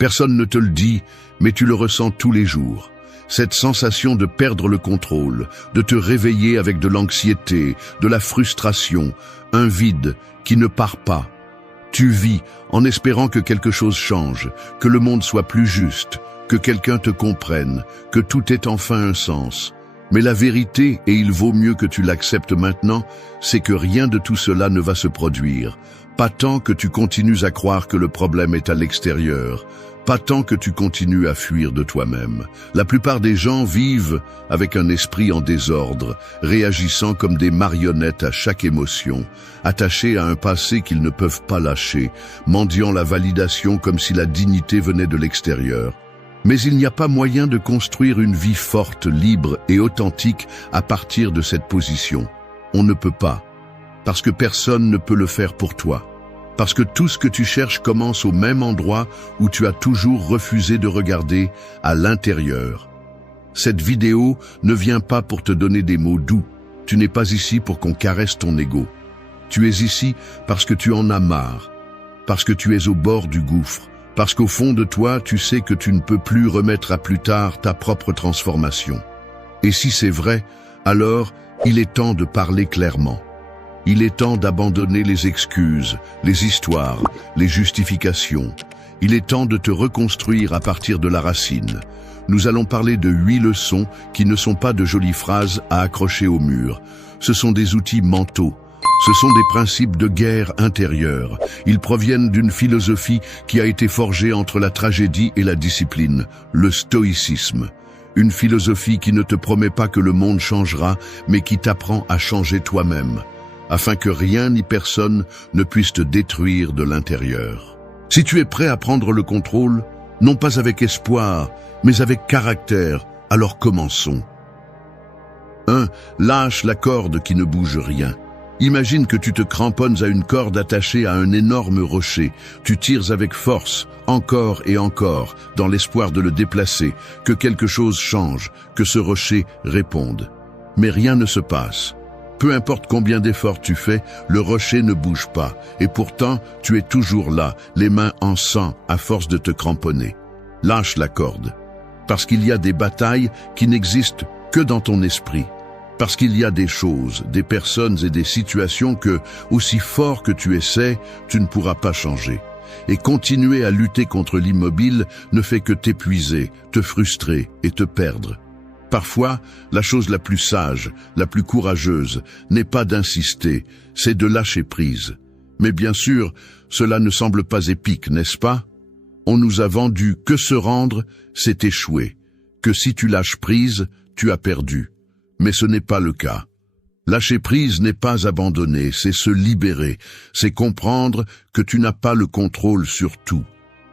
Personne ne te le dit, mais tu le ressens tous les jours. Cette sensation de perdre le contrôle, de te réveiller avec de l'anxiété, de la frustration, un vide qui ne part pas. Tu vis en espérant que quelque chose change, que le monde soit plus juste, que quelqu'un te comprenne, que tout ait enfin un sens. Mais la vérité, et il vaut mieux que tu l'acceptes maintenant, c'est que rien de tout cela ne va se produire. Pas tant que tu continues à croire que le problème est à l'extérieur, pas tant que tu continues à fuir de toi-même. La plupart des gens vivent avec un esprit en désordre, réagissant comme des marionnettes à chaque émotion, attachés à un passé qu'ils ne peuvent pas lâcher, mendiant la validation comme si la dignité venait de l'extérieur. Mais il n'y a pas moyen de construire une vie forte, libre et authentique à partir de cette position. On ne peut pas, parce que personne ne peut le faire pour toi. Parce que tout ce que tu cherches commence au même endroit où tu as toujours refusé de regarder, à l'intérieur. Cette vidéo ne vient pas pour te donner des mots doux. Tu n'es pas ici pour qu'on caresse ton ego. Tu es ici parce que tu en as marre, parce que tu es au bord du gouffre, parce qu'au fond de toi, tu sais que tu ne peux plus remettre à plus tard ta propre transformation. Et si c'est vrai, alors il est temps de parler clairement. Il est temps d'abandonner les excuses, les histoires, les justifications. Il est temps de te reconstruire à partir de la racine. Nous allons parler de 8 leçons qui ne sont pas de jolies phrases à accrocher au mur. Ce sont des outils mentaux. Ce sont des principes de guerre intérieure. Ils proviennent d'une philosophie qui a été forgée entre la tragédie et la discipline, le stoïcisme. Une philosophie qui ne te promet pas que le monde changera, mais qui t'apprend à changer toi-même, afin que rien ni personne ne puisse te détruire de l'intérieur. Si tu es prêt à prendre le contrôle, non pas avec espoir, mais avec caractère, alors commençons. 1. Lâche la corde qui ne bouge rien. Imagine que tu te cramponnes à une corde attachée à un énorme rocher. Tu tires avec force, encore et encore, dans l'espoir de le déplacer, que quelque chose change, que ce rocher réponde. Mais rien ne se passe. Peu importe combien d'efforts tu fais, le rocher ne bouge pas. Et pourtant, tu es toujours là, les mains en sang, à force de te cramponner. Lâche la corde. Parce qu'il y a des batailles qui n'existent que dans ton esprit. Parce qu'il y a des choses, des personnes et des situations que, aussi fort que tu essaies, tu ne pourras pas changer. Et continuer à lutter contre l'immobile ne fait que t'épuiser, te frustrer et te perdre. Parfois, la chose la plus sage, la plus courageuse, n'est pas d'insister, c'est de lâcher prise. Mais bien sûr, cela ne semble pas épique, n'est-ce pas? On nous a vendu que se rendre, c'est échouer, que si tu lâches prise, tu as perdu. Mais ce n'est pas le cas. Lâcher prise n'est pas abandonner, c'est se libérer, c'est comprendre que tu n'as pas le contrôle sur tout.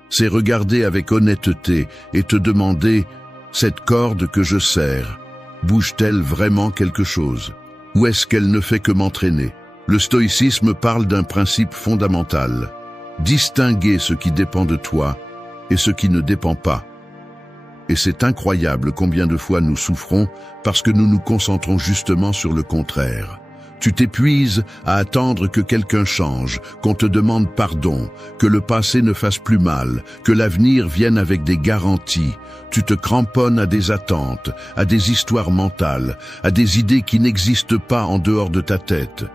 C'est regarder avec honnêteté et te demander, cette corde que je serre, bouge-t-elle vraiment quelque chose? Ou est-ce qu'elle ne fait que m'entraîner? Le stoïcisme parle d'un principe fondamental. Distinguer ce qui dépend de toi et ce qui ne dépend pas. Et c'est incroyable combien de fois nous souffrons parce que nous nous concentrons justement sur le contraire. Tu t'épuises à attendre que quelqu'un change, qu'on te demande pardon, que le passé ne fasse plus mal, que l'avenir vienne avec des garanties. Tu te cramponnes à des attentes, à des histoires mentales, à des idées qui n'existent pas en dehors de ta tête.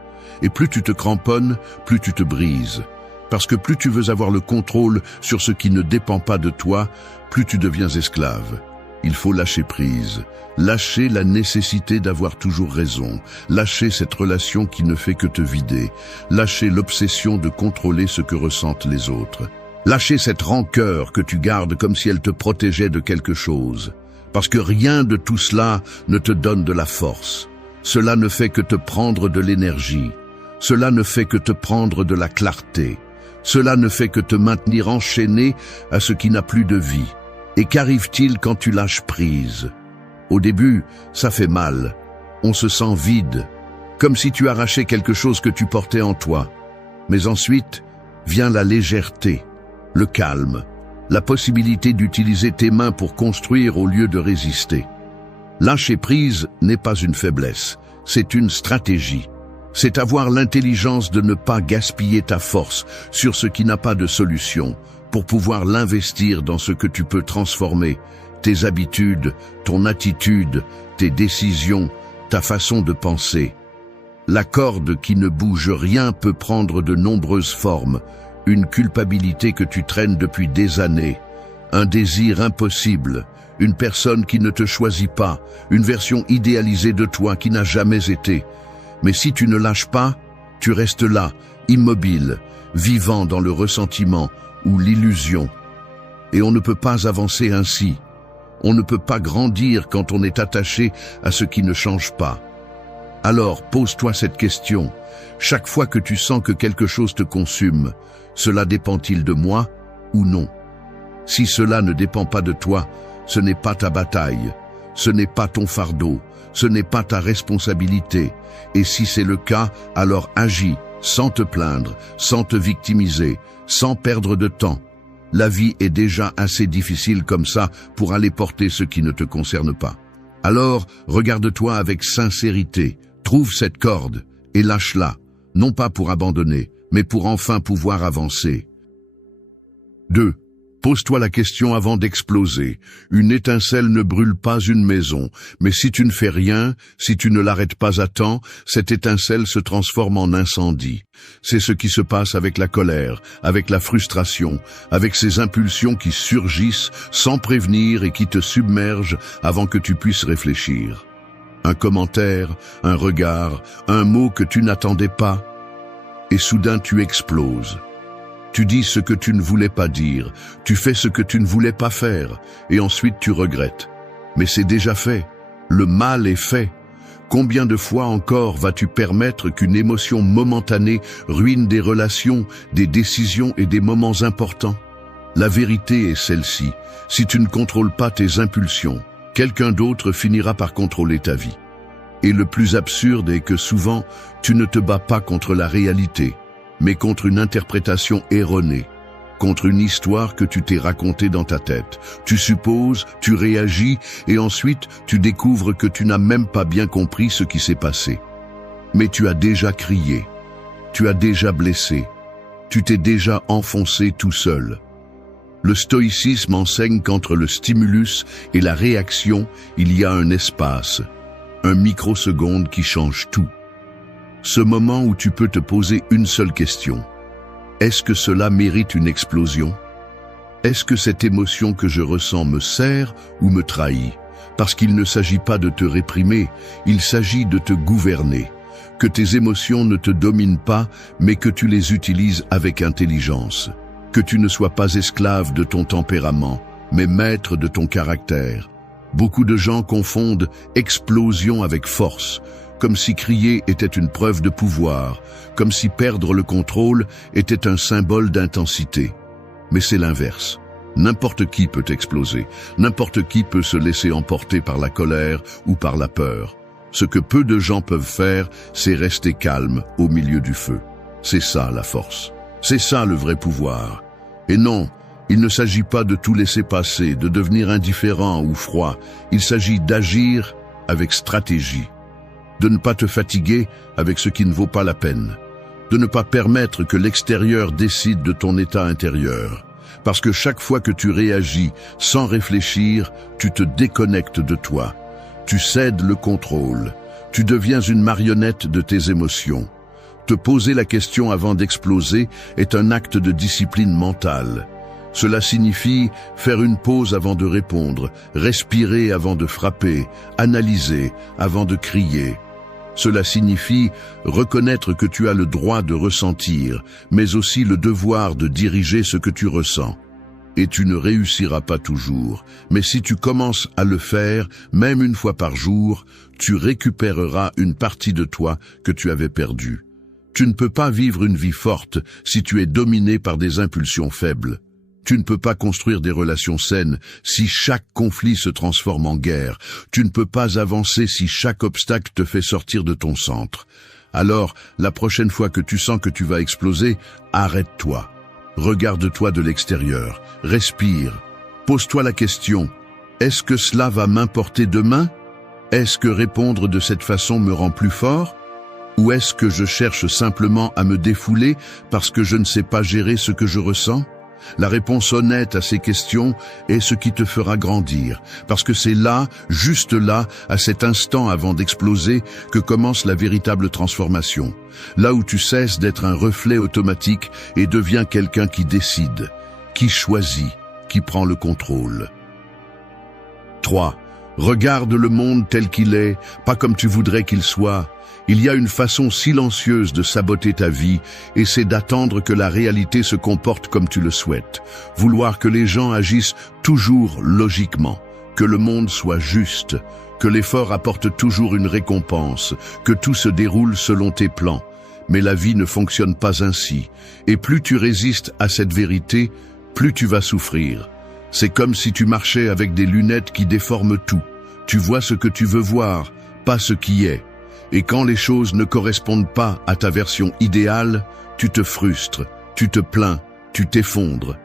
Et plus tu te cramponnes, plus tu te brises. Parce que plus tu veux avoir le contrôle sur ce qui ne dépend pas de toi, plus tu deviens esclave. Il faut lâcher prise, lâcher la nécessité d'avoir toujours raison, lâcher cette relation qui ne fait que te vider, lâcher l'obsession de contrôler ce que ressentent les autres, lâcher cette rancœur que tu gardes comme si elle te protégeait de quelque chose, parce que rien de tout cela ne te donne de la force. Cela ne fait que te prendre de l'énergie, cela ne fait que te prendre de la clarté, cela ne fait que te maintenir enchaîné à ce qui n'a plus de vie. Et qu'arrive-t-il quand tu lâches prise? Au début, ça fait mal. On se sent vide, comme si tu arrachais quelque chose que tu portais en toi. Mais ensuite, vient la légèreté, le calme, la possibilité d'utiliser tes mains pour construire au lieu de résister. Lâcher prise n'est pas une faiblesse, c'est une stratégie. C'est avoir l'intelligence de ne pas gaspiller ta force sur ce qui n'a pas de solution, pour pouvoir l'investir dans ce que tu peux transformer, tes habitudes, ton attitude, tes décisions, ta façon de penser. La corde qui ne bouge rien peut prendre de nombreuses formes, une culpabilité que tu traînes depuis des années, un désir impossible, une personne qui ne te choisit pas, une version idéalisée de toi qui n'a jamais été. Mais si tu ne lâches pas, tu restes là, immobile, vivant dans le ressentiment ou l'illusion. Et on ne peut pas avancer ainsi. On ne peut pas grandir quand on est attaché à ce qui ne change pas. Alors, pose-toi cette question. Chaque fois que tu sens que quelque chose te consume, cela dépend-il de moi ou non? Si cela ne dépend pas de toi, ce n'est pas ta bataille, ce n'est pas ton fardeau, ce n'est pas ta responsabilité. Et si c'est le cas, alors agis, sans te plaindre, sans te victimiser, sans perdre de temps. La vie est déjà assez difficile comme ça pour aller porter ce qui ne te concerne pas. Alors, regarde-toi avec sincérité, trouve cette corde et lâche-la, non pas pour abandonner, mais pour enfin pouvoir avancer. 2. Pose-toi la question avant d'exploser. Une étincelle ne brûle pas une maison, mais si tu ne fais rien, si tu ne l'arrêtes pas à temps, cette étincelle se transforme en incendie. C'est ce qui se passe avec la colère, avec la frustration, avec ces impulsions qui surgissent sans prévenir et qui te submergent avant que tu puisses réfléchir. Un commentaire, un regard, un mot que tu n'attendais pas, et soudain tu exploses. Tu dis ce que tu ne voulais pas dire, tu fais ce que tu ne voulais pas faire, et ensuite tu regrettes. Mais c'est déjà fait, le mal est fait. Combien de fois encore vas-tu permettre qu'une émotion momentanée ruine des relations, des décisions et des moments importants? La vérité est celle-ci, si tu ne contrôles pas tes impulsions, quelqu'un d'autre finira par contrôler ta vie. Et le plus absurde est que souvent, tu ne te bats pas contre la réalité, mais contre une interprétation erronée, contre une histoire que tu t'es racontée dans ta tête. Tu supposes, tu réagis, et ensuite tu découvres que tu n'as même pas bien compris ce qui s'est passé. Mais tu as déjà crié, tu as déjà blessé, tu t'es déjà enfoncé tout seul. Le stoïcisme enseigne qu'entre le stimulus et la réaction, il y a un espace, un microseconde qui change tout. Ce moment où tu peux te poser une seule question. Est-ce que cela mérite une explosion? Est-ce que cette émotion que je ressens me sert ou me trahit? Parce qu'il ne s'agit pas de te réprimer, il s'agit de te gouverner. Que tes émotions ne te dominent pas, mais que tu les utilises avec intelligence. Que tu ne sois pas esclave de ton tempérament, mais maître de ton caractère. Beaucoup de gens confondent explosion avec force, comme si crier était une preuve de pouvoir, comme si perdre le contrôle était un symbole d'intensité. Mais c'est l'inverse. N'importe qui peut exploser, n'importe qui peut se laisser emporter par la colère ou par la peur. Ce que peu de gens peuvent faire, c'est rester calme au milieu du feu. C'est ça la force. C'est ça le vrai pouvoir. Et non, il ne s'agit pas de tout laisser passer, de devenir indifférent ou froid. Il s'agit d'agir avec stratégie. De ne pas te fatiguer avec ce qui ne vaut pas la peine, de ne pas permettre que l'extérieur décide de ton état intérieur, parce que chaque fois que tu réagis sans réfléchir, tu te déconnectes de toi, tu cèdes le contrôle, tu deviens une marionnette de tes émotions. Te poser la question avant d'exploser est un acte de discipline mentale. Cela signifie faire une pause avant de répondre, respirer avant de frapper, analyser avant de crier. Cela signifie reconnaître que tu as le droit de ressentir, mais aussi le devoir de diriger ce que tu ressens. Et tu ne réussiras pas toujours, mais si tu commences à le faire, même une fois par jour, tu récupéreras une partie de toi que tu avais perdue. Tu ne peux pas vivre une vie forte si tu es dominé par des impulsions faibles. Tu ne peux pas construire des relations saines si chaque conflit se transforme en guerre. Tu ne peux pas avancer si chaque obstacle te fait sortir de ton centre. Alors, la prochaine fois que tu sens que tu vas exploser, arrête-toi. Regarde-toi de l'extérieur. Respire. Pose-toi la question. Est-ce que cela va m'importer demain? Est-ce que répondre de cette façon me rend plus fort? Ou est-ce que je cherche simplement à me défouler parce que je ne sais pas gérer ce que je ressens? La réponse honnête à ces questions est ce qui te fera grandir, parce que c'est là, juste là, à cet instant avant d'exploser, que commence la véritable transformation. Là où tu cesses d'être un reflet automatique et deviens quelqu'un qui décide, qui choisit, qui prend le contrôle. 3. Regarde le monde tel qu'il est, pas comme tu voudrais qu'il soit. Il y a une façon silencieuse de saboter ta vie, et c'est d'attendre que la réalité se comporte comme tu le souhaites. Vouloir que les gens agissent toujours logiquement, que le monde soit juste, que l'effort apporte toujours une récompense, que tout se déroule selon tes plans. Mais la vie ne fonctionne pas ainsi, et plus tu résistes à cette vérité, plus tu vas souffrir. C'est comme si tu marchais avec des lunettes qui déforment tout. Tu vois ce que tu veux voir, pas ce qui est. Et quand les choses ne correspondent pas à ta version idéale, tu te frustres, tu te plains, tu t'effondres.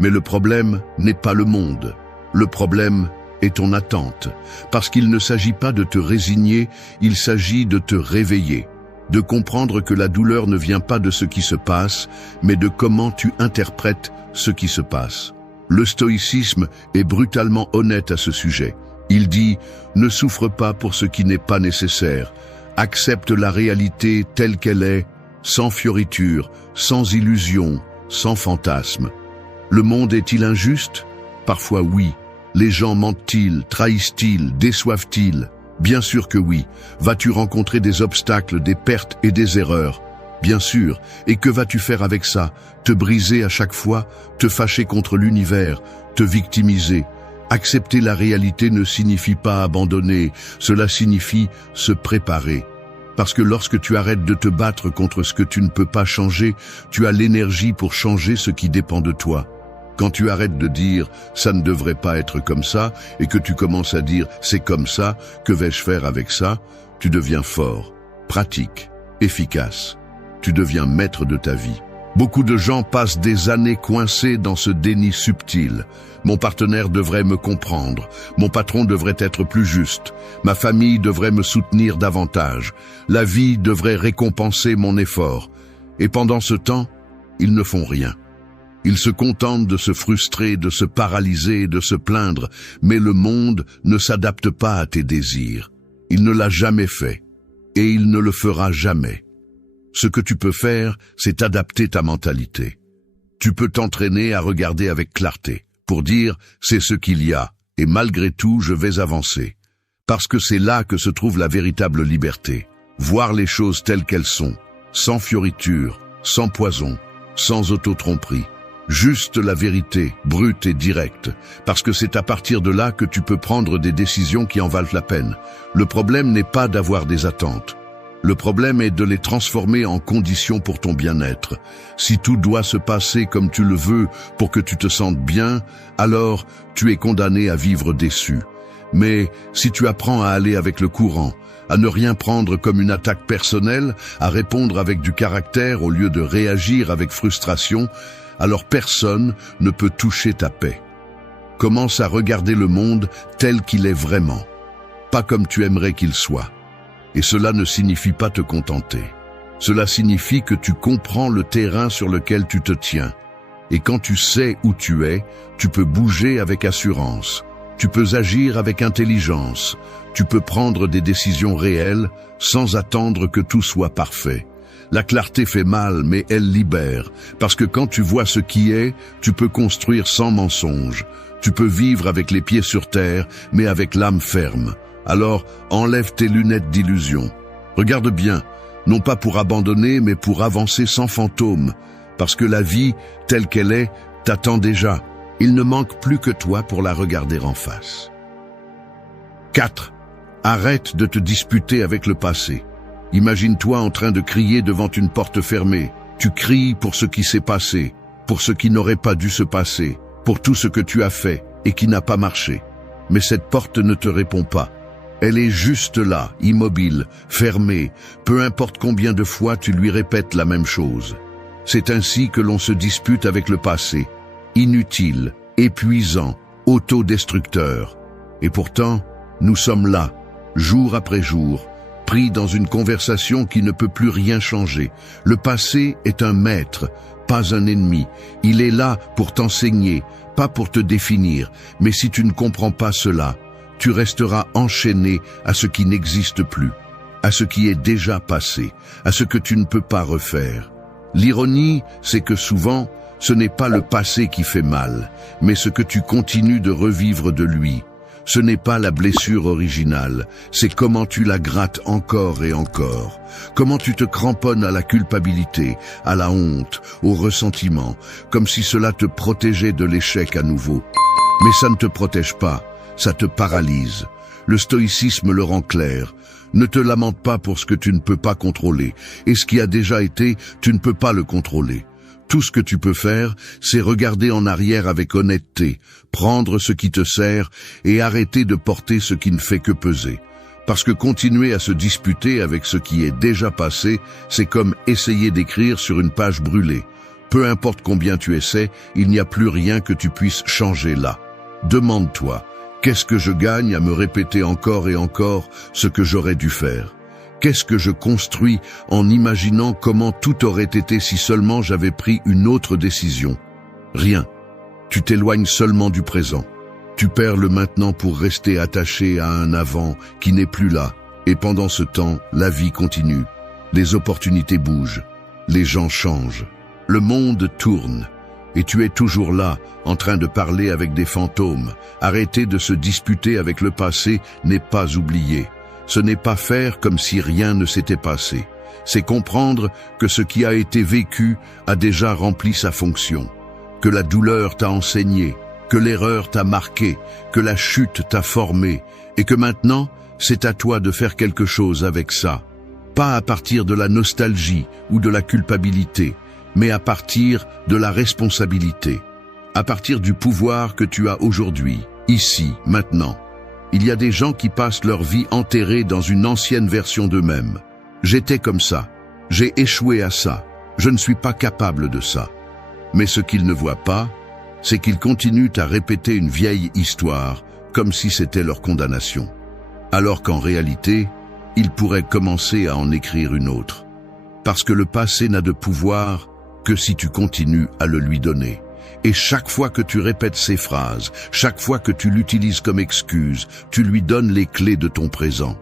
Mais le problème n'est pas le monde. Le problème est ton attente. Parce qu'il ne s'agit pas de te résigner, il s'agit de te réveiller. De comprendre que la douleur ne vient pas de ce qui se passe, mais de comment tu interprètes ce qui se passe. Le stoïcisme est brutalement honnête à ce sujet. Il dit « Ne souffre pas pour ce qui n'est pas nécessaire. Accepte la réalité telle qu'elle est, sans fioriture, sans illusion, sans fantasme. Le monde est-il injuste? Parfois oui. Les gens mentent-ils, trahissent-ils, déçoivent-ils? Bien sûr que oui. Vas-tu rencontrer des obstacles, des pertes et des erreurs? Bien sûr. Et que vas-tu faire avec ça? Te briser à chaque fois? Te fâcher contre l'univers? Te victimiser? Accepter la réalité ne signifie pas abandonner, cela signifie se préparer. Parce que lorsque tu arrêtes de te battre contre ce que tu ne peux pas changer, tu as l'énergie pour changer ce qui dépend de toi. Quand tu arrêtes de dire « ça ne devrait pas être comme ça » et que tu commences à dire « c'est comme ça, que vais-je faire avec ça ?» tu deviens fort, pratique, efficace. Tu deviens maître de ta vie. Beaucoup de gens passent des années coincés dans ce déni subtil. Mon partenaire devrait me comprendre. Mon patron devrait être plus juste. Ma famille devrait me soutenir davantage. La vie devrait récompenser mon effort. Et pendant ce temps, ils ne font rien. Ils se contentent de se frustrer, de se paralyser, de se plaindre. Mais le monde ne s'adapte pas à tes désirs. Il ne l'a jamais fait. Et il ne le fera jamais. Ce que tu peux faire, c'est adapter ta mentalité. Tu peux t'entraîner à regarder avec clarté, pour dire « c'est ce qu'il y a, et malgré tout, je vais avancer ». Parce que c'est là que se trouve la véritable liberté. Voir les choses telles qu'elles sont, sans fioriture, sans poison, sans auto-tromperie. Juste la vérité, brute et directe, parce que c'est à partir de là que tu peux prendre des décisions qui en valent la peine. Le problème n'est pas d'avoir des attentes. Le problème est de les transformer en conditions pour ton bien-être. Si tout doit se passer comme tu le veux pour que tu te sentes bien, alors tu es condamné à vivre déçu. Mais si tu apprends à aller avec le courant, à ne rien prendre comme une attaque personnelle, à répondre avec du caractère au lieu de réagir avec frustration, alors personne ne peut toucher ta paix. Commence à regarder le monde tel qu'il est vraiment, pas comme tu aimerais qu'il soit. Et cela ne signifie pas te contenter. Cela signifie que tu comprends le terrain sur lequel tu te tiens. Et quand tu sais où tu es, tu peux bouger avec assurance. Tu peux agir avec intelligence. Tu peux prendre des décisions réelles sans attendre que tout soit parfait. La clarté fait mal, mais elle libère. Parce que quand tu vois ce qui est, tu peux construire sans mensonge. Tu peux vivre avec les pieds sur terre, mais avec l'âme ferme. Alors, enlève tes lunettes d'illusion. Regarde bien, non pas pour abandonner, mais pour avancer sans fantôme. Parce que la vie, telle qu'elle est, t'attend déjà. Il ne manque plus que toi pour la regarder en face. 4. Arrête de te disputer avec le passé. Imagine-toi en train de crier devant une porte fermée. Tu cries pour ce qui s'est passé, pour ce qui n'aurait pas dû se passer, pour tout ce que tu as fait et qui n'a pas marché. Mais cette porte ne te répond pas. Elle est juste là, immobile, fermée, peu importe combien de fois tu lui répètes la même chose. C'est ainsi que l'on se dispute avec le passé, inutile, épuisant, autodestructeur. Et pourtant, nous sommes là, jour après jour, pris dans une conversation qui ne peut plus rien changer. Le passé est un maître, pas un ennemi. Il est là pour t'enseigner, pas pour te définir. Mais si tu ne comprends pas cela, tu resteras enchaîné à ce qui n'existe plus, à ce qui est déjà passé, à ce que tu ne peux pas refaire. L'ironie, c'est que souvent, ce n'est pas le passé qui fait mal, mais ce que tu continues de revivre de lui. Ce n'est pas la blessure originale, c'est comment tu la grattes encore et encore. Comment tu te cramponnes à la culpabilité, à la honte, au ressentiment, comme si cela te protégeait de l'échec à nouveau. Mais ça ne te protège pas, ça te paralyse. Le stoïcisme le rend clair. Ne te lamente pas pour ce que tu ne peux pas contrôler. Et ce qui a déjà été, tu ne peux pas le contrôler. Tout ce que tu peux faire, c'est regarder en arrière avec honnêteté, prendre ce qui te sert et arrêter de porter ce qui ne fait que peser. Parce que continuer à se disputer avec ce qui est déjà passé, c'est comme essayer d'écrire sur une page brûlée. Peu importe combien tu essaies, il n'y a plus rien que tu puisses changer là. Demande-toi, qu'est-ce que je gagne à me répéter encore et encore ce que j'aurais dû faire ? Qu'est-ce que je construis en imaginant comment tout aurait été si seulement j'avais pris une autre décision? Rien. Tu t'éloignes seulement du présent. Tu perds le maintenant pour rester attaché à un avant qui n'est plus là. Et pendant ce temps, la vie continue. Les opportunités bougent. Les gens changent. Le monde tourne. Et tu es toujours là, en train de parler avec des fantômes. Arrêter de se disputer avec le passé n'est pas oublier. Ce n'est pas faire comme si rien ne s'était passé. C'est comprendre que ce qui a été vécu a déjà rempli sa fonction, que la douleur t'a enseigné, que l'erreur t'a marqué, que la chute t'a formé, et que maintenant, c'est à toi de faire quelque chose avec ça. Pas à partir de la nostalgie ou de la culpabilité, mais à partir de la responsabilité, à partir du pouvoir que tu as aujourd'hui, ici, maintenant. Il y a des gens qui passent leur vie enterrés dans une ancienne version d'eux-mêmes. J'étais comme ça. J'ai échoué à ça. Je ne suis pas capable de ça. Mais ce qu'ils ne voient pas, c'est qu'ils continuent à répéter une vieille histoire comme si c'était leur condamnation. Alors qu'en réalité, ils pourraient commencer à en écrire une autre. Parce que le passé n'a de pouvoir que si tu continues à le lui donner. Et chaque fois que tu répètes ces phrases, chaque fois que tu l'utilises comme excuse, tu lui donnes les clés de ton présent.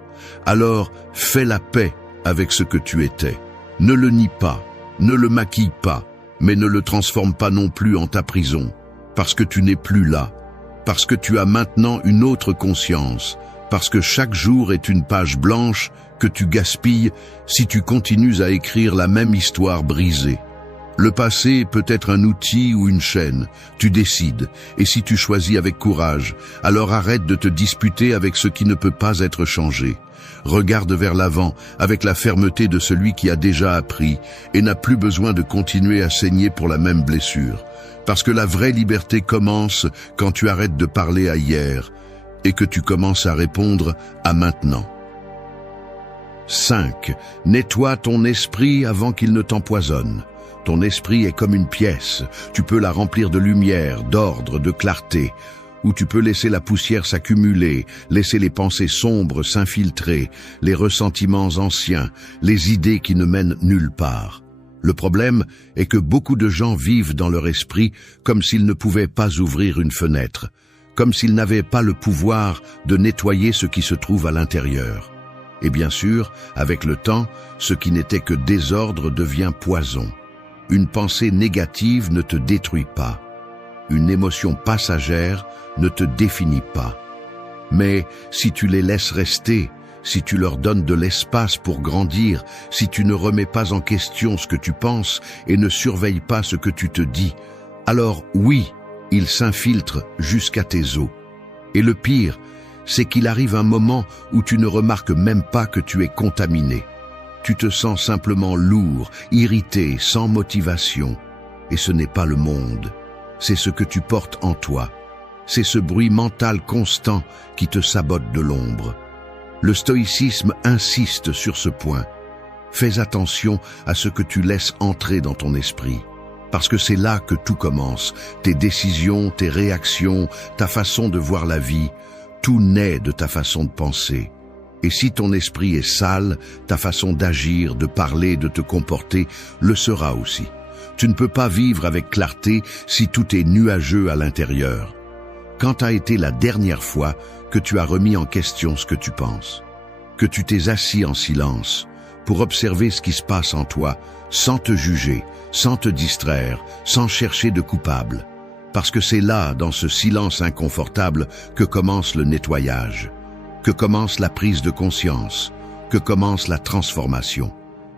Alors, fais la paix avec ce que tu étais. Ne le nie pas, ne le maquille pas, mais ne le transforme pas non plus en ta prison, parce que tu n'es plus là, parce que tu as maintenant une autre conscience, parce que chaque jour est une page blanche que tu gaspilles si tu continues à écrire la même histoire brisée. Le passé peut être un outil ou une chaîne, tu décides, et si tu choisis avec courage, alors arrête de te disputer avec ce qui ne peut pas être changé. Regarde vers l'avant avec la fermeté de celui qui a déjà appris et n'a plus besoin de continuer à saigner pour la même blessure. Parce que la vraie liberté commence quand tu arrêtes de parler à hier et que tu commences à répondre à maintenant. 5. Nettoie ton esprit avant qu'il ne t'empoisonne. Ton esprit est comme une pièce, tu peux la remplir de lumière, d'ordre, de clarté, ou tu peux laisser la poussière s'accumuler, laisser les pensées sombres s'infiltrer, les ressentiments anciens, les idées qui ne mènent nulle part. Le problème est que beaucoup de gens vivent dans leur esprit comme s'ils ne pouvaient pas ouvrir une fenêtre, comme s'ils n'avaient pas le pouvoir de nettoyer ce qui se trouve à l'intérieur. Et bien sûr, avec le temps, ce qui n'était que désordre devient poison. Une pensée négative ne te détruit pas. Une émotion passagère ne te définit pas. Mais si tu les laisses rester, si tu leur donnes de l'espace pour grandir, si tu ne remets pas en question ce que tu penses et ne surveilles pas ce que tu te dis, alors oui, ils s'infiltrent jusqu'à tes os. Et le pire, c'est qu'il arrive un moment où tu ne remarques même pas que tu es contaminé. Tu te sens simplement lourd, irrité, sans motivation. Et ce n'est pas le monde. C'est ce que tu portes en toi. C'est ce bruit mental constant qui te sabote de l'ombre. Le stoïcisme insiste sur ce point. Fais attention à ce que tu laisses entrer dans ton esprit. Parce que c'est là que tout commence. Tes décisions, tes réactions, ta façon de voir la vie, tout naît de ta façon de penser. Et si ton esprit est sale, ta façon d'agir, de parler, de te comporter le sera aussi. Tu ne peux pas vivre avec clarté si tout est nuageux à l'intérieur. Quand a été la dernière fois que tu as remis en question ce que tu penses? Que tu t'es assis en silence pour observer ce qui se passe en toi, sans te juger, sans te distraire, sans chercher de coupable. Parce que c'est là, dans ce silence inconfortable, que commence le nettoyage, que commence la prise de conscience, que commence la transformation.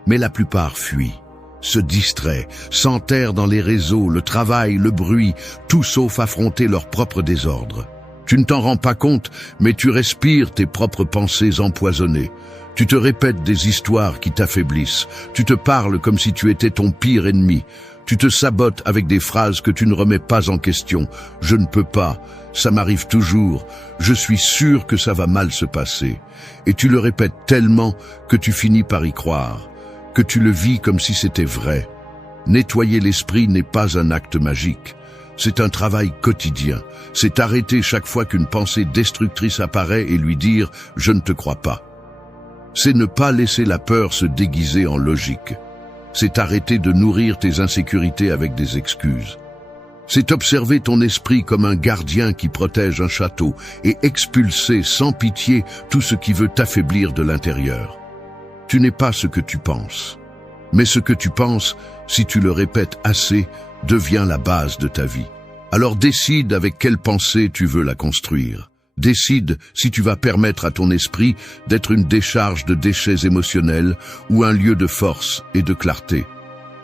Mais la plupart fuient, se distraient, s'enterrent dans les réseaux, le travail, le bruit, tout sauf affronter leur propre désordre. Tu ne t'en rends pas compte, mais tu respires tes propres pensées empoisonnées. Tu te répètes des histoires qui t'affaiblissent. Tu te parles comme si tu étais ton pire ennemi. Tu te sabotes avec des phrases que tu ne remets pas en question. Je ne peux pas. Ça m'arrive toujours. Je suis sûr que ça va mal se passer. Et tu le répètes tellement que tu finis par y croire, que tu le vis comme si c'était vrai. Nettoyer l'esprit n'est pas un acte magique. C'est un travail quotidien. C'est arrêter chaque fois qu'une pensée destructrice apparaît et lui dire « je ne te crois pas ». C'est ne pas laisser la peur se déguiser en logique. C'est arrêter de nourrir tes insécurités avec des excuses. C'est observer ton esprit comme un gardien qui protège un château et expulser sans pitié tout ce qui veut t'affaiblir de l'intérieur. Tu n'es pas ce que tu penses. Mais ce que tu penses, si tu le répètes assez, devient la base de ta vie. Alors décide avec quelle pensée tu veux la construire. Décide si tu vas permettre à ton esprit d'être une décharge de déchets émotionnels ou un lieu de force et de clarté.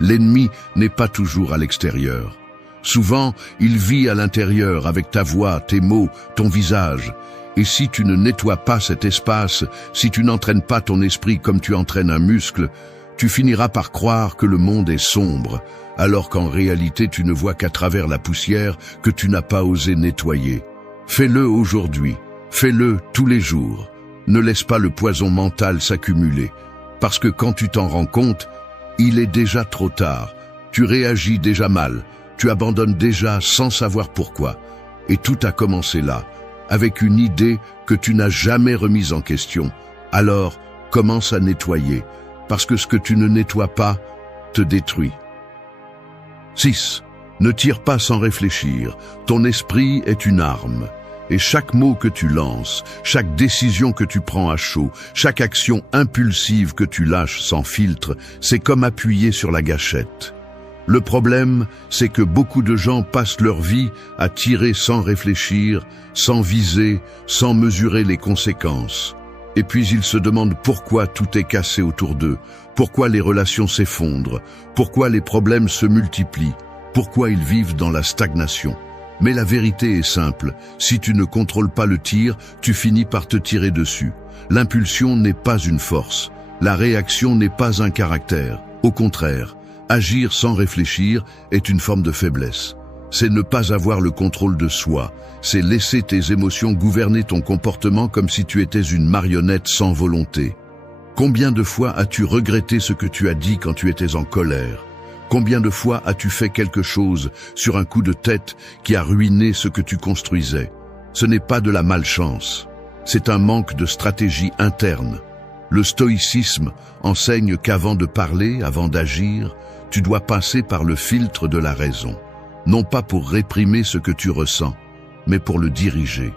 L'ennemi n'est pas toujours à l'extérieur. Souvent, il vit à l'intérieur avec ta voix, tes mots, ton visage. Et si tu ne nettoies pas cet espace, si tu n'entraînes pas ton esprit comme tu entraînes un muscle, tu finiras par croire que le monde est sombre, alors qu'en réalité tu ne vois qu'à travers la poussière que tu n'as pas osé nettoyer. Fais-le aujourd'hui, fais-le tous les jours. Ne laisse pas le poison mental s'accumuler, parce que quand tu t'en rends compte, il est déjà trop tard. Tu réagis déjà mal, tu abandonnes déjà sans savoir pourquoi. Et tout a commencé là, avec une idée que tu n'as jamais remise en question. Alors, commence à nettoyer, parce que ce que tu ne nettoies pas te détruit. 6. Ne tire pas sans réfléchir. Ton esprit est une arme. Et chaque mot que tu lances, chaque décision que tu prends à chaud, chaque action impulsive que tu lâches sans filtre, c'est comme appuyer sur la gâchette. Le problème, c'est que beaucoup de gens passent leur vie à tirer sans réfléchir, sans viser, sans mesurer les conséquences. Et puis ils se demandent pourquoi tout est cassé autour d'eux, pourquoi les relations s'effondrent, pourquoi les problèmes se multiplient, pourquoi ils vivent dans la stagnation. Mais la vérité est simple, si tu ne contrôles pas le tir, tu finis par te tirer dessus. L'impulsion n'est pas une force, la réaction n'est pas un caractère. Au contraire, agir sans réfléchir est une forme de faiblesse. C'est ne pas avoir le contrôle de soi, c'est laisser tes émotions gouverner ton comportement comme si tu étais une marionnette sans volonté. Combien de fois as-tu regretté ce que tu as dit quand tu étais en colère ? Combien de fois as-tu fait quelque chose sur un coup de tête qui a ruiné ce que tu construisais? Ce n'est pas de la malchance, c'est un manque de stratégie interne. Le stoïcisme enseigne qu'avant de parler, avant d'agir, tu dois passer par le filtre de la raison. Non pas pour réprimer ce que tu ressens, mais pour le diriger.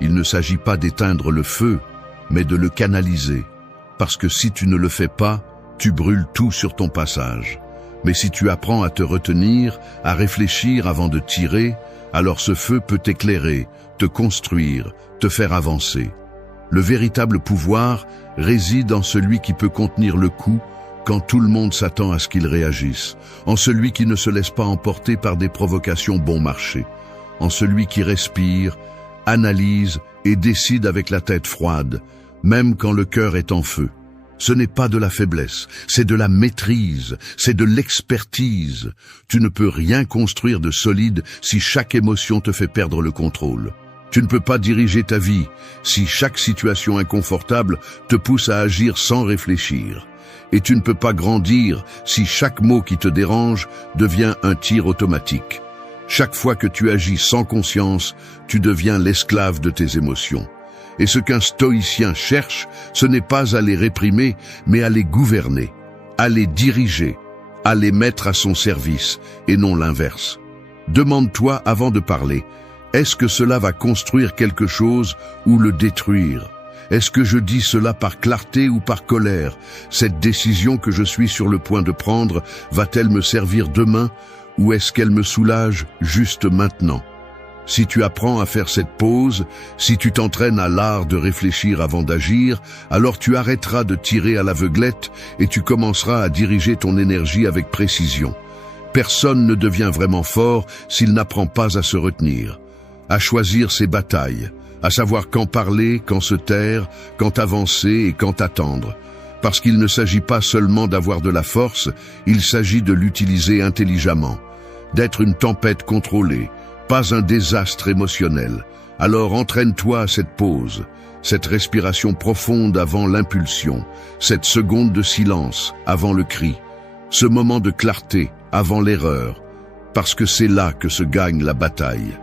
Il ne s'agit pas d'éteindre le feu, mais de le canaliser. Parce que si tu ne le fais pas, tu brûles tout sur ton passage. Mais si tu apprends à te retenir, à réfléchir avant de tirer, alors ce feu peut t'éclairer, te construire, te faire avancer. Le véritable pouvoir réside en celui qui peut contenir le coup quand tout le monde s'attend à ce qu'il réagisse, en celui qui ne se laisse pas emporter par des provocations bon marché, en celui qui respire, analyse et décide avec la tête froide, même quand le cœur est en feu. Ce n'est pas de la faiblesse, c'est de la maîtrise, c'est de l'expertise. Tu ne peux rien construire de solide si chaque émotion te fait perdre le contrôle. Tu ne peux pas diriger ta vie si chaque situation inconfortable te pousse à agir sans réfléchir. Et tu ne peux pas grandir si chaque mot qui te dérange devient un tir automatique. Chaque fois que tu agis sans conscience, tu deviens l'esclave de tes émotions. Et ce qu'un stoïcien cherche, ce n'est pas à les réprimer, mais à les gouverner, à les diriger, à les mettre à son service, et non l'inverse. Demande-toi avant de parler, est-ce que cela va construire quelque chose ou le détruire? Est-ce que je dis cela par clarté ou par colère? Cette décision que je suis sur le point de prendre, va-t-elle me servir demain ou est-ce qu'elle me soulage juste maintenant? Si tu apprends à faire cette pause, si tu t'entraînes à l'art de réfléchir avant d'agir, alors tu arrêteras de tirer à l'aveuglette et tu commenceras à diriger ton énergie avec précision. Personne ne devient vraiment fort s'il n'apprend pas à se retenir, à choisir ses batailles, à savoir quand parler, quand se taire, quand avancer et quand attendre. Parce qu'il ne s'agit pas seulement d'avoir de la force, il s'agit de l'utiliser intelligemment, d'être une tempête contrôlée, pas un désastre émotionnel. Alors entraîne-toi à cette pause, cette respiration profonde avant l'impulsion, cette seconde de silence avant le cri, ce moment de clarté avant l'erreur, parce que c'est là que se gagne la bataille.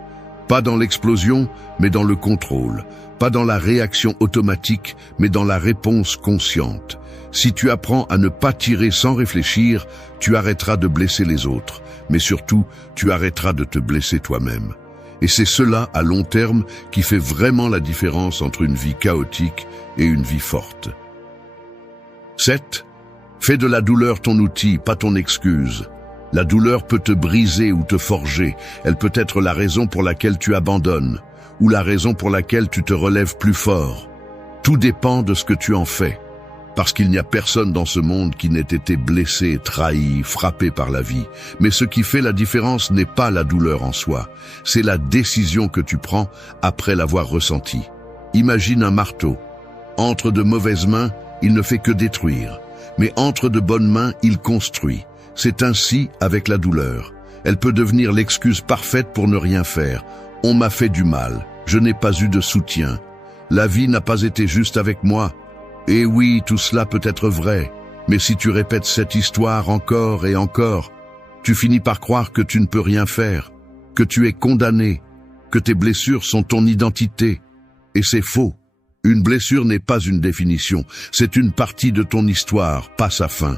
Pas dans l'explosion, mais dans le contrôle. Pas dans la réaction automatique, mais dans la réponse consciente. Si tu apprends à ne pas tirer sans réfléchir, tu arrêteras de blesser les autres. Mais surtout, tu arrêteras de te blesser toi-même. Et c'est cela, à long terme, qui fait vraiment la différence entre une vie chaotique et une vie forte. 7. Fais de la douleur ton outil, pas ton excuse. La douleur peut te briser ou te forger. Elle peut être la raison pour laquelle tu abandonnes, ou la raison pour laquelle tu te relèves plus fort. Tout dépend de ce que tu en fais. Parce qu'il n'y a personne dans ce monde qui n'ait été blessé, trahi, frappé par la vie. Mais ce qui fait la différence n'est pas la douleur en soi. C'est la décision que tu prends après l'avoir ressentie. Imagine un marteau. Entre de mauvaises mains, il ne fait que détruire. Mais entre de bonnes mains, il construit. C'est ainsi avec la douleur. Elle peut devenir l'excuse parfaite pour ne rien faire. On m'a fait du mal. Je n'ai pas eu de soutien. La vie n'a pas été juste avec moi. Et oui, tout cela peut être vrai. Mais si tu répètes cette histoire encore et encore, tu finis par croire que tu ne peux rien faire, que tu es condamné, que tes blessures sont ton identité. Et c'est faux. Une blessure n'est pas une définition. C'est une partie de ton histoire, pas sa fin.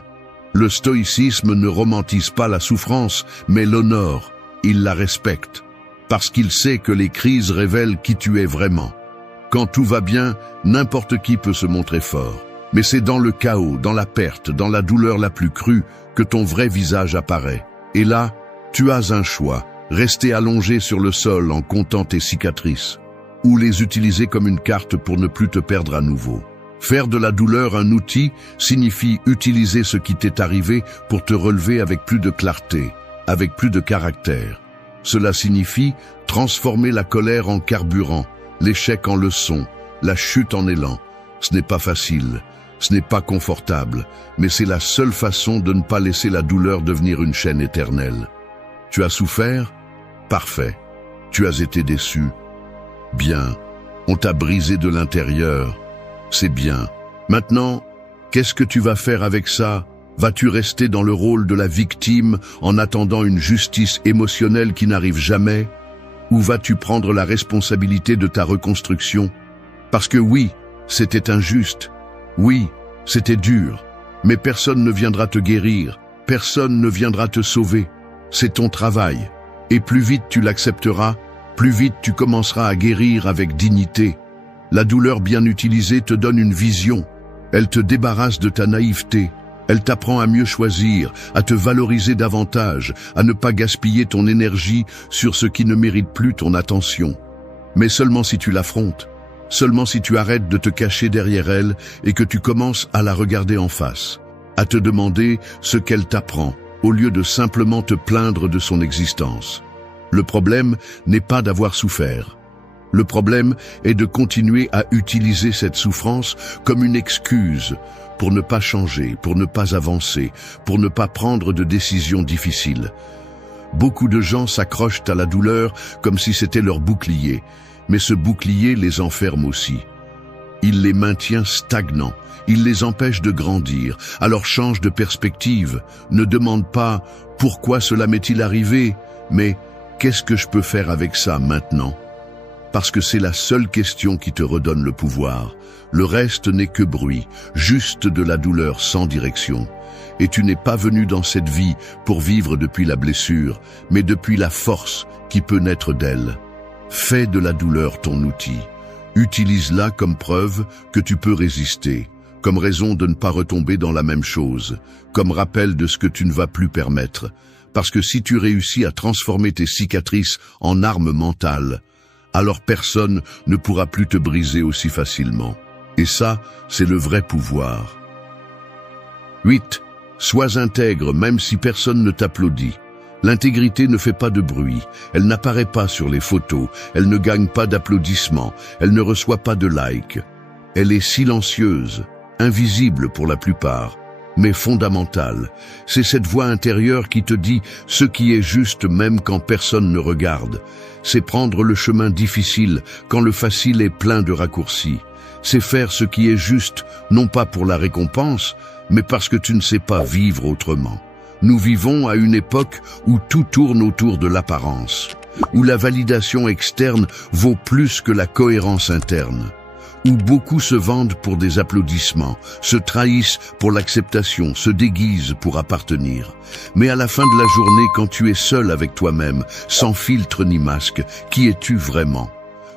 Le stoïcisme ne romantise pas la souffrance, mais l'honore. Il la respecte. Parce qu'il sait que les crises révèlent qui tu es vraiment. Quand tout va bien, n'importe qui peut se montrer fort. Mais c'est dans le chaos, dans la perte, dans la douleur la plus crue, que ton vrai visage apparaît. Et là, tu as un choix. Rester allongé sur le sol en comptant tes cicatrices. Ou les utiliser comme une carte pour ne plus te perdre à nouveau. Faire de la douleur un outil signifie utiliser ce qui t'est arrivé pour te relever avec plus de clarté, avec plus de caractère. Cela signifie transformer la colère en carburant, l'échec en leçon, la chute en élan. Ce n'est pas facile, ce n'est pas confortable, mais c'est la seule façon de ne pas laisser la douleur devenir une chaîne éternelle. Tu as souffert? Parfait. Tu as été déçu? Bien. On t'a brisé de l'intérieur? C'est bien. Maintenant, qu'est-ce que tu vas faire avec ça? Vas-tu rester dans le rôle de la victime en attendant une justice émotionnelle qui n'arrive jamais? Ou vas-tu prendre la responsabilité de ta reconstruction? Parce que oui, c'était injuste. Oui, c'était dur. Mais personne ne viendra te guérir. Personne ne viendra te sauver. C'est ton travail. Et plus vite tu l'accepteras, plus vite tu commenceras à guérir avec dignité. La douleur bien utilisée te donne une vision. Elle te débarrasse de ta naïveté. Elle t'apprend à mieux choisir, à te valoriser davantage, à ne pas gaspiller ton énergie sur ce qui ne mérite plus ton attention. Mais seulement si tu l'affrontes, seulement si tu arrêtes de te cacher derrière elle et que tu commences à la regarder en face, à te demander ce qu'elle t'apprend, au lieu de simplement te plaindre de son existence. Le problème n'est pas d'avoir souffert. Le problème est de continuer à utiliser cette souffrance comme une excuse pour ne pas changer, pour ne pas avancer, pour ne pas prendre de décisions difficiles. Beaucoup de gens s'accrochent à la douleur comme si c'était leur bouclier, mais ce bouclier les enferme aussi. Il les maintient stagnants, il les empêche de grandir, alors change de perspective, ne demande pas « pourquoi cela m'est-il arrivé ?» mais « qu'est-ce que je peux faire avec ça maintenant ?» parce que c'est la seule question qui te redonne le pouvoir. Le reste n'est que bruit, juste de la douleur sans direction. Et tu n'es pas venu dans cette vie pour vivre depuis la blessure, mais depuis la force qui peut naître d'elle. Fais de la douleur ton outil. Utilise-la comme preuve que tu peux résister, comme raison de ne pas retomber dans la même chose, comme rappel de ce que tu ne vas plus permettre. Parce que si tu réussis à transformer tes cicatrices en armes mentales, alors personne ne pourra plus te briser aussi facilement. Et ça, c'est le vrai pouvoir. 8. Sois intègre même si personne ne t'applaudit. L'intégrité ne fait pas de bruit, elle n'apparaît pas sur les photos, elle ne gagne pas d'applaudissements, elle ne reçoit pas de likes. Elle est silencieuse, invisible pour la plupart, mais fondamentale. C'est cette voix intérieure qui te dit ce qui est juste même quand personne ne regarde. C'est prendre le chemin difficile quand le facile est plein de raccourcis. C'est faire ce qui est juste, non pas pour la récompense, mais parce que tu ne sais pas vivre autrement. Nous vivons à une époque où tout tourne autour de l'apparence, où la validation externe vaut plus que la cohérence interne, où beaucoup se vendent pour des applaudissements, se trahissent pour l'acceptation, se déguisent pour appartenir. Mais à la fin de la journée, quand tu es seul avec toi-même, sans filtre ni masque, qui es-tu vraiment ?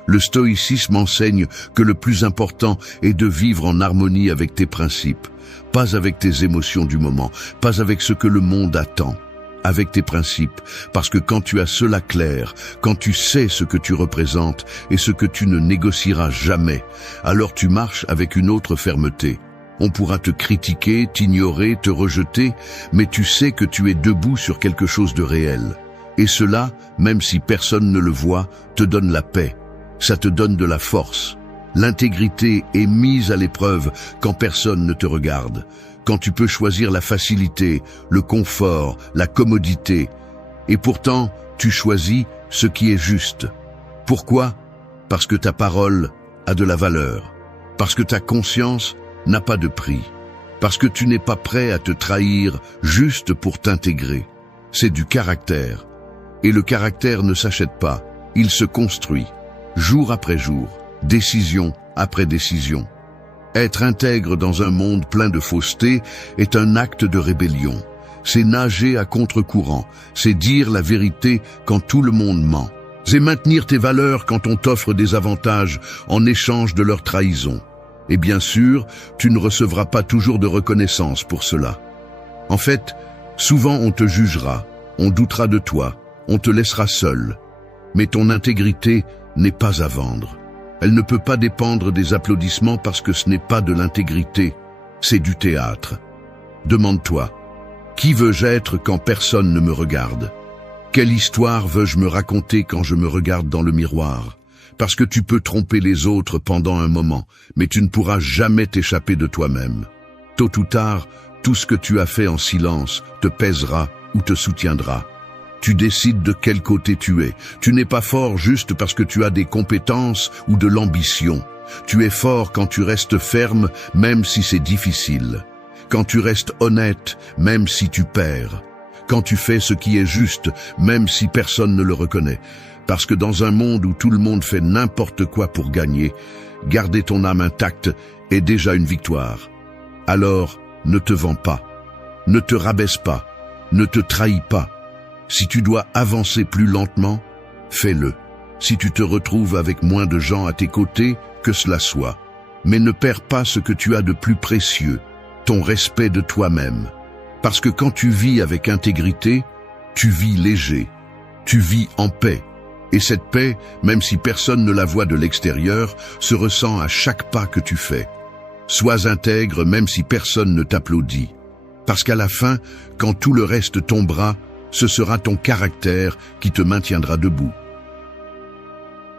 Le stoïcisme enseigne que le plus important est de vivre en harmonie avec tes principes, pas avec tes émotions du moment, pas avec ce que le monde attend, avec tes principes, parce que quand tu as cela clair, quand tu sais ce que tu représentes et ce que tu ne négocieras jamais, alors tu marches avec une autre fermeté. On pourra te critiquer, t'ignorer, te rejeter, mais tu sais que tu es debout sur quelque chose de réel. Et cela, même si personne ne le voit, te donne la paix. Ça te donne de la force. L'intégrité est mise à l'épreuve quand personne ne te regarde, quand tu peux choisir la facilité, le confort, la commodité. Et pourtant, tu choisis ce qui est juste. Pourquoi ? Parce que ta parole a de la valeur, parce que ta conscience n'a pas de prix, parce que tu n'es pas prêt à te trahir juste pour t'intégrer. C'est du caractère. Et le caractère ne s'achète pas, il se construit. Jour après jour, décision après décision. Être intègre dans un monde plein de fausseté est un acte de rébellion. C'est nager à contre-courant, c'est dire la vérité quand tout le monde ment. C'est maintenir tes valeurs quand on t'offre des avantages en échange de leur trahison. Et bien sûr, tu ne recevras pas toujours de reconnaissance pour cela. En fait, souvent on te jugera, on doutera de toi, on te laissera seul. Mais ton intégrité n'est pas à vendre. Elle ne peut pas dépendre des applaudissements parce que ce n'est pas de l'intégrité, c'est du théâtre. Demande-toi, qui veux-je être quand personne ne me regarde ? Quelle histoire veux-je me raconter quand je me regarde dans le miroir ? Parce que tu peux tromper les autres pendant un moment, mais tu ne pourras jamais t'échapper de toi-même. Tôt ou tard, tout ce que tu as fait en silence te pèsera ou te soutiendra. Tu décides de quel côté tu es. Tu n'es pas fort juste parce que tu as des compétences ou de l'ambition. Tu es fort quand tu restes ferme, même si c'est difficile. Quand tu restes honnête, même si tu perds. Quand tu fais ce qui est juste, même si personne ne le reconnaît. Parce que dans un monde où tout le monde fait n'importe quoi pour gagner, garder ton âme intacte est déjà une victoire. Alors, ne te vends pas. Ne te rabaisse pas. Ne te trahis pas. Si tu dois avancer plus lentement, fais-le. Si tu te retrouves avec moins de gens à tes côtés, que cela soit. Mais ne perds pas ce que tu as de plus précieux, ton respect de toi-même. Parce que quand tu vis avec intégrité, tu vis léger, tu vis en paix. Et cette paix, même si personne ne la voit de l'extérieur, se ressent à chaque pas que tu fais. Sois intègre même si personne ne t'applaudit. Parce qu'à la fin, quand tout le reste tombera, ce sera ton caractère qui te maintiendra debout.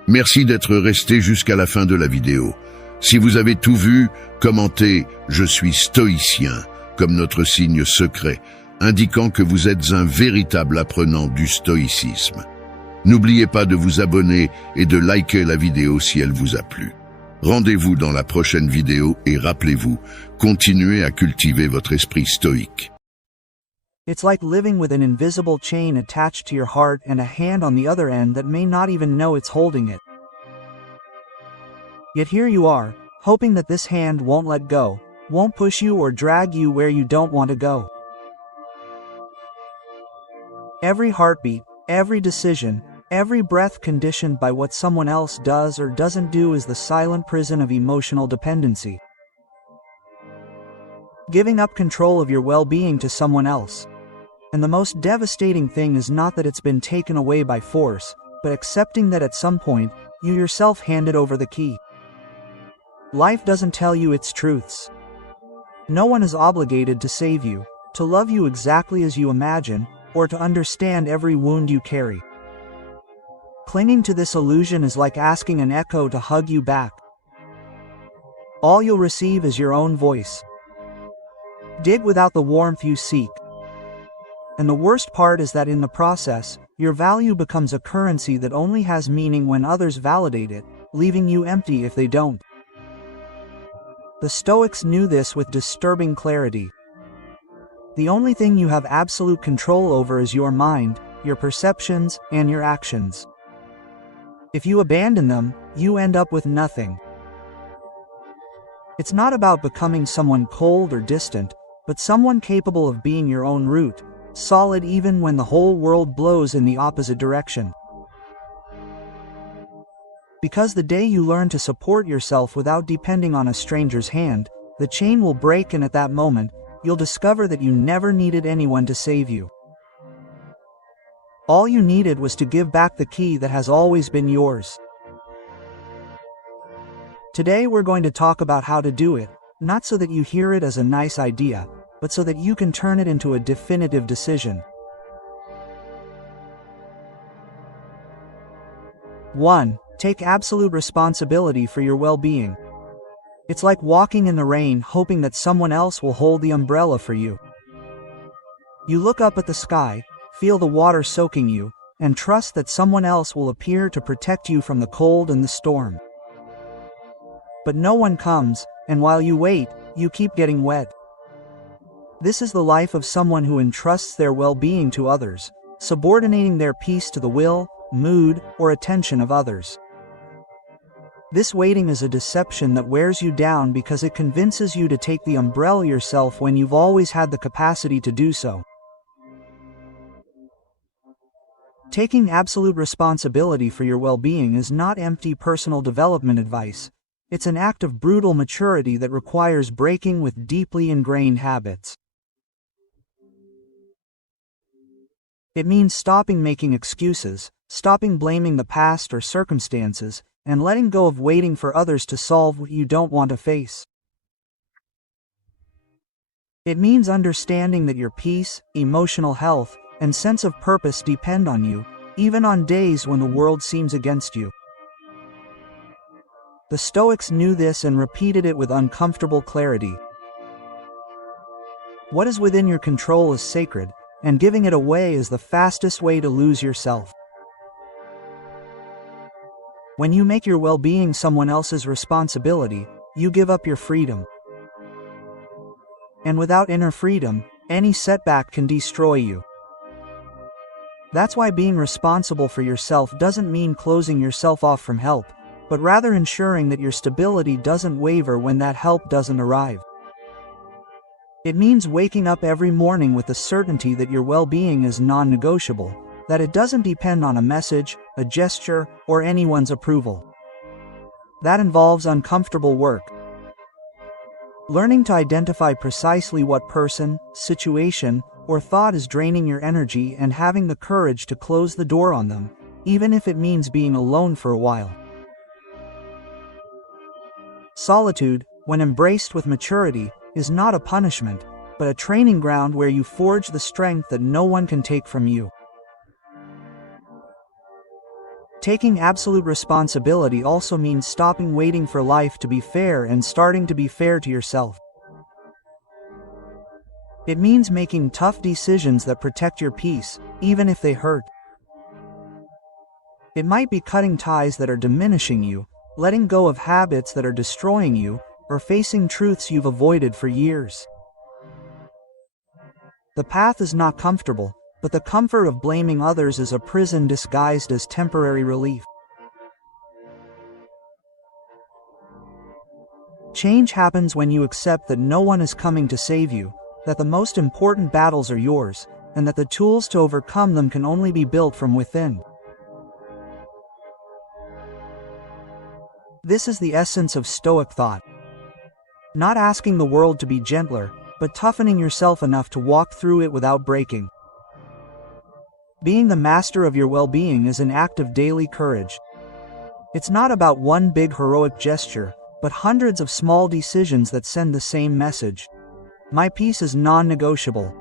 Merci d'être resté jusqu'à la fin de la vidéo. Si vous avez tout vu, commentez « Je suis stoïcien » comme notre signe secret, indiquant que vous êtes un véritable apprenant du stoïcisme. N'oubliez pas de vous abonner et de liker la vidéo si elle vous a plu. Rendez-vous dans la prochaine vidéo et rappelez-vous, continuez à cultiver votre esprit stoïque. It's like living with an invisible chain attached to your heart and a hand on the other end that may not even know it's holding it. Yet here you are, hoping that this hand won't let go, won't push you or drag you where you don't want to go. Every heartbeat, every decision, every breath conditioned by what someone else does or doesn't do is the silent prison of emotional dependency. Giving up control of your well-being to someone else. And the most devastating thing is not that it's been taken away by force, but accepting that at some point, you yourself handed over the key. Life doesn't tell you its truths. No one is obligated to save you, to love you exactly as you imagine, or to understand every wound you carry. Clinging to this illusion is like asking an echo to hug you back. All you'll receive is your own voice. Dig without the warmth you seek. And the worst part is that in the process, your value becomes a currency that only has meaning when others validate it, leaving you empty if they don't. The Stoics knew this with disturbing clarity. The only thing you have absolute control over is your mind, your perceptions, and your actions. If you abandon them, you end up with nothing. It's not about becoming someone cold or distant, but someone capable of being your own root, solid even when the whole world blows in the opposite direction. Because the day you learn to support yourself without depending on a stranger's hand, the chain will break, and at that moment, you'll discover that you never needed anyone to save you. All you needed was to give back the key that has always been yours. Today we're going to talk about how to do it, not so that you hear it as a nice idea, but so that you can turn it into a definitive decision. 1. Take absolute responsibility for your well-being. It's like walking in the rain hoping that someone else will hold the umbrella for you. You look up at the sky, feel the water soaking you, and trust that someone else will appear to protect you from the cold and the storm. But no one comes, and while you wait, you keep getting wet. This is the life of someone who entrusts their well-being to others, subordinating their peace to the will, mood, or attention of others. This waiting is a deception that wears you down because it convinces you to take the umbrella yourself when you've always had the capacity to do so. Taking absolute responsibility for your well-being is not empty personal development advice. It's an act of brutal maturity that requires breaking with deeply ingrained habits. It means stopping making excuses, stopping blaming the past or circumstances, and letting go of waiting for others to solve what you don't want to face. It means understanding that your peace, emotional health, and sense of purpose depend on you, even on days when the world seems against you. The Stoics knew this and repeated it with uncomfortable clarity. What is within your control is sacred, and giving it away is the fastest way to lose yourself. When you make your well-being someone else's responsibility, you give up your freedom. And without inner freedom, any setback can destroy you. That's why being responsible for yourself doesn't mean closing yourself off from help, but rather ensuring that your stability doesn't waver when that help doesn't arrive. It means waking up every morning with the certainty that your well-being is non-negotiable, that it doesn't depend on a message, a gesture, or anyone's approval. That involves uncomfortable work. Learning to identify precisely what person, situation, or thought is draining your energy and having the courage to close the door on them, even if it means being alone for a while. Solitude, when embraced with maturity, is not a punishment, but a training ground where you forge the strength that no one can take from you. Taking absolute responsibility also means stopping waiting for life to be fair and starting to be fair to yourself. It means making tough decisions that protect your peace, even if they hurt. It might be cutting ties that are diminishing you, letting go of habits that are destroying you, or facing truths you've avoided for years. The path is not comfortable, but the comfort of blaming others is a prison disguised as temporary relief. Change happens when you accept that no one is coming to save you, that the most important battles are yours, and that the tools to overcome them can only be built from within. This is the essence of Stoic thought. Not asking the world to be gentler, but toughening yourself enough to walk through it without breaking. Being the master of your well-being is an act of daily courage. It's not about one big heroic gesture, but hundreds of small decisions that send the same message. My peace is non-negotiable.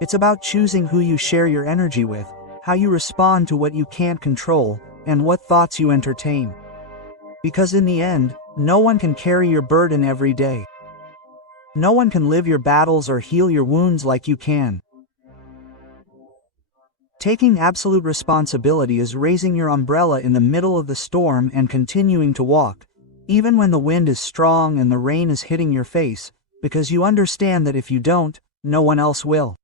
It's about choosing who you share your energy with, how you respond to what you can't control, and what thoughts you entertain. Because in the end, no one can carry your burden every day. No one can live your battles or heal your wounds like you can. Taking absolute responsibility is raising your umbrella in the middle of the storm and continuing to walk, even when the wind is strong and the rain is hitting your face, because you understand that if you don't, no one else will.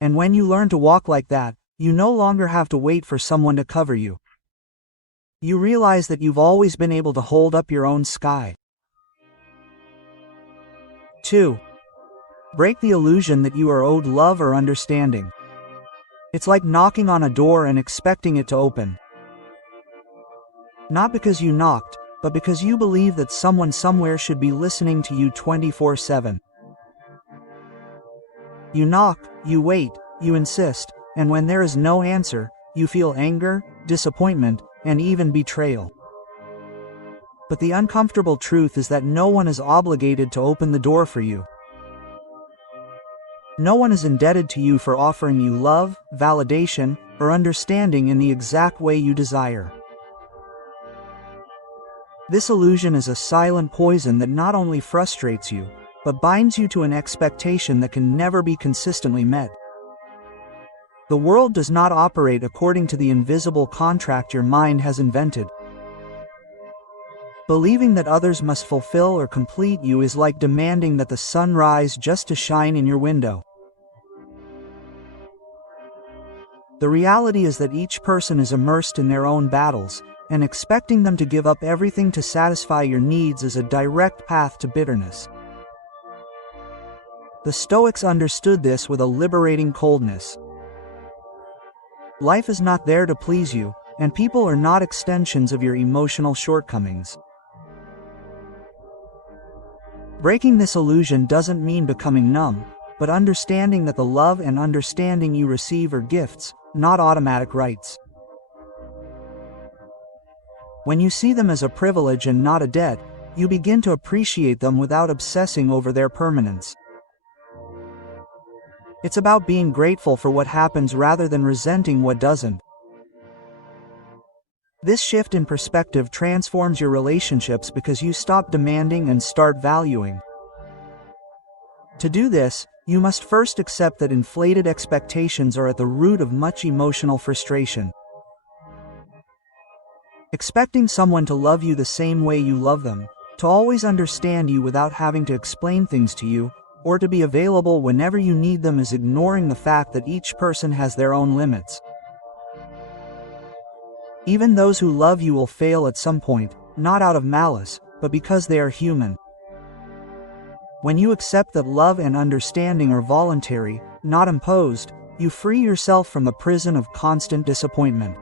And when you learn to walk like that, you no longer have to wait for someone to cover you. You realize that you've always been able to hold up your own sky. 2. Break the illusion that you are owed love or understanding. It's like knocking on a door and expecting it to open. Not because you knocked, but because you believe that someone somewhere should be listening to you 24/7. You knock, you wait, you insist, and when there is no answer, you feel anger, disappointment, and even betrayal. But the uncomfortable truth is that no one is obligated to open the door for you. No one is indebted to you for offering you love, validation, or understanding in the exact way you desire. This illusion is a silent poison that not only frustrates you, but binds you to an expectation that can never be consistently met. The world does not operate according to the invisible contract your mind has invented. Believing that others must fulfill or complete you is like demanding that the sun rise just to shine in your window. The reality is that each person is immersed in their own battles, and expecting them to give up everything to satisfy your needs is a direct path to bitterness. The Stoics understood this with a liberating coldness. Life is not there to please you, and people are not extensions of your emotional shortcomings. Breaking this illusion doesn't mean becoming numb, but understanding that the love and understanding you receive are gifts, not automatic rights. When you see them as a privilege and not a debt, you begin to appreciate them without obsessing over their permanence. It's about being grateful for what happens rather than resenting what doesn't. This shift in perspective transforms your relationships because you stop demanding and start valuing. To do this, you must first accept that inflated expectations are at the root of much emotional frustration. Expecting someone to love you the same way you love them, to always understand you without having to explain things to you, or to be available whenever you need them is ignoring the fact that each person has their own limits. Even those who love you will fail at some point, not out of malice, but because they are human. When you accept that love and understanding are voluntary, not imposed, you free yourself from the prison of constant disappointment.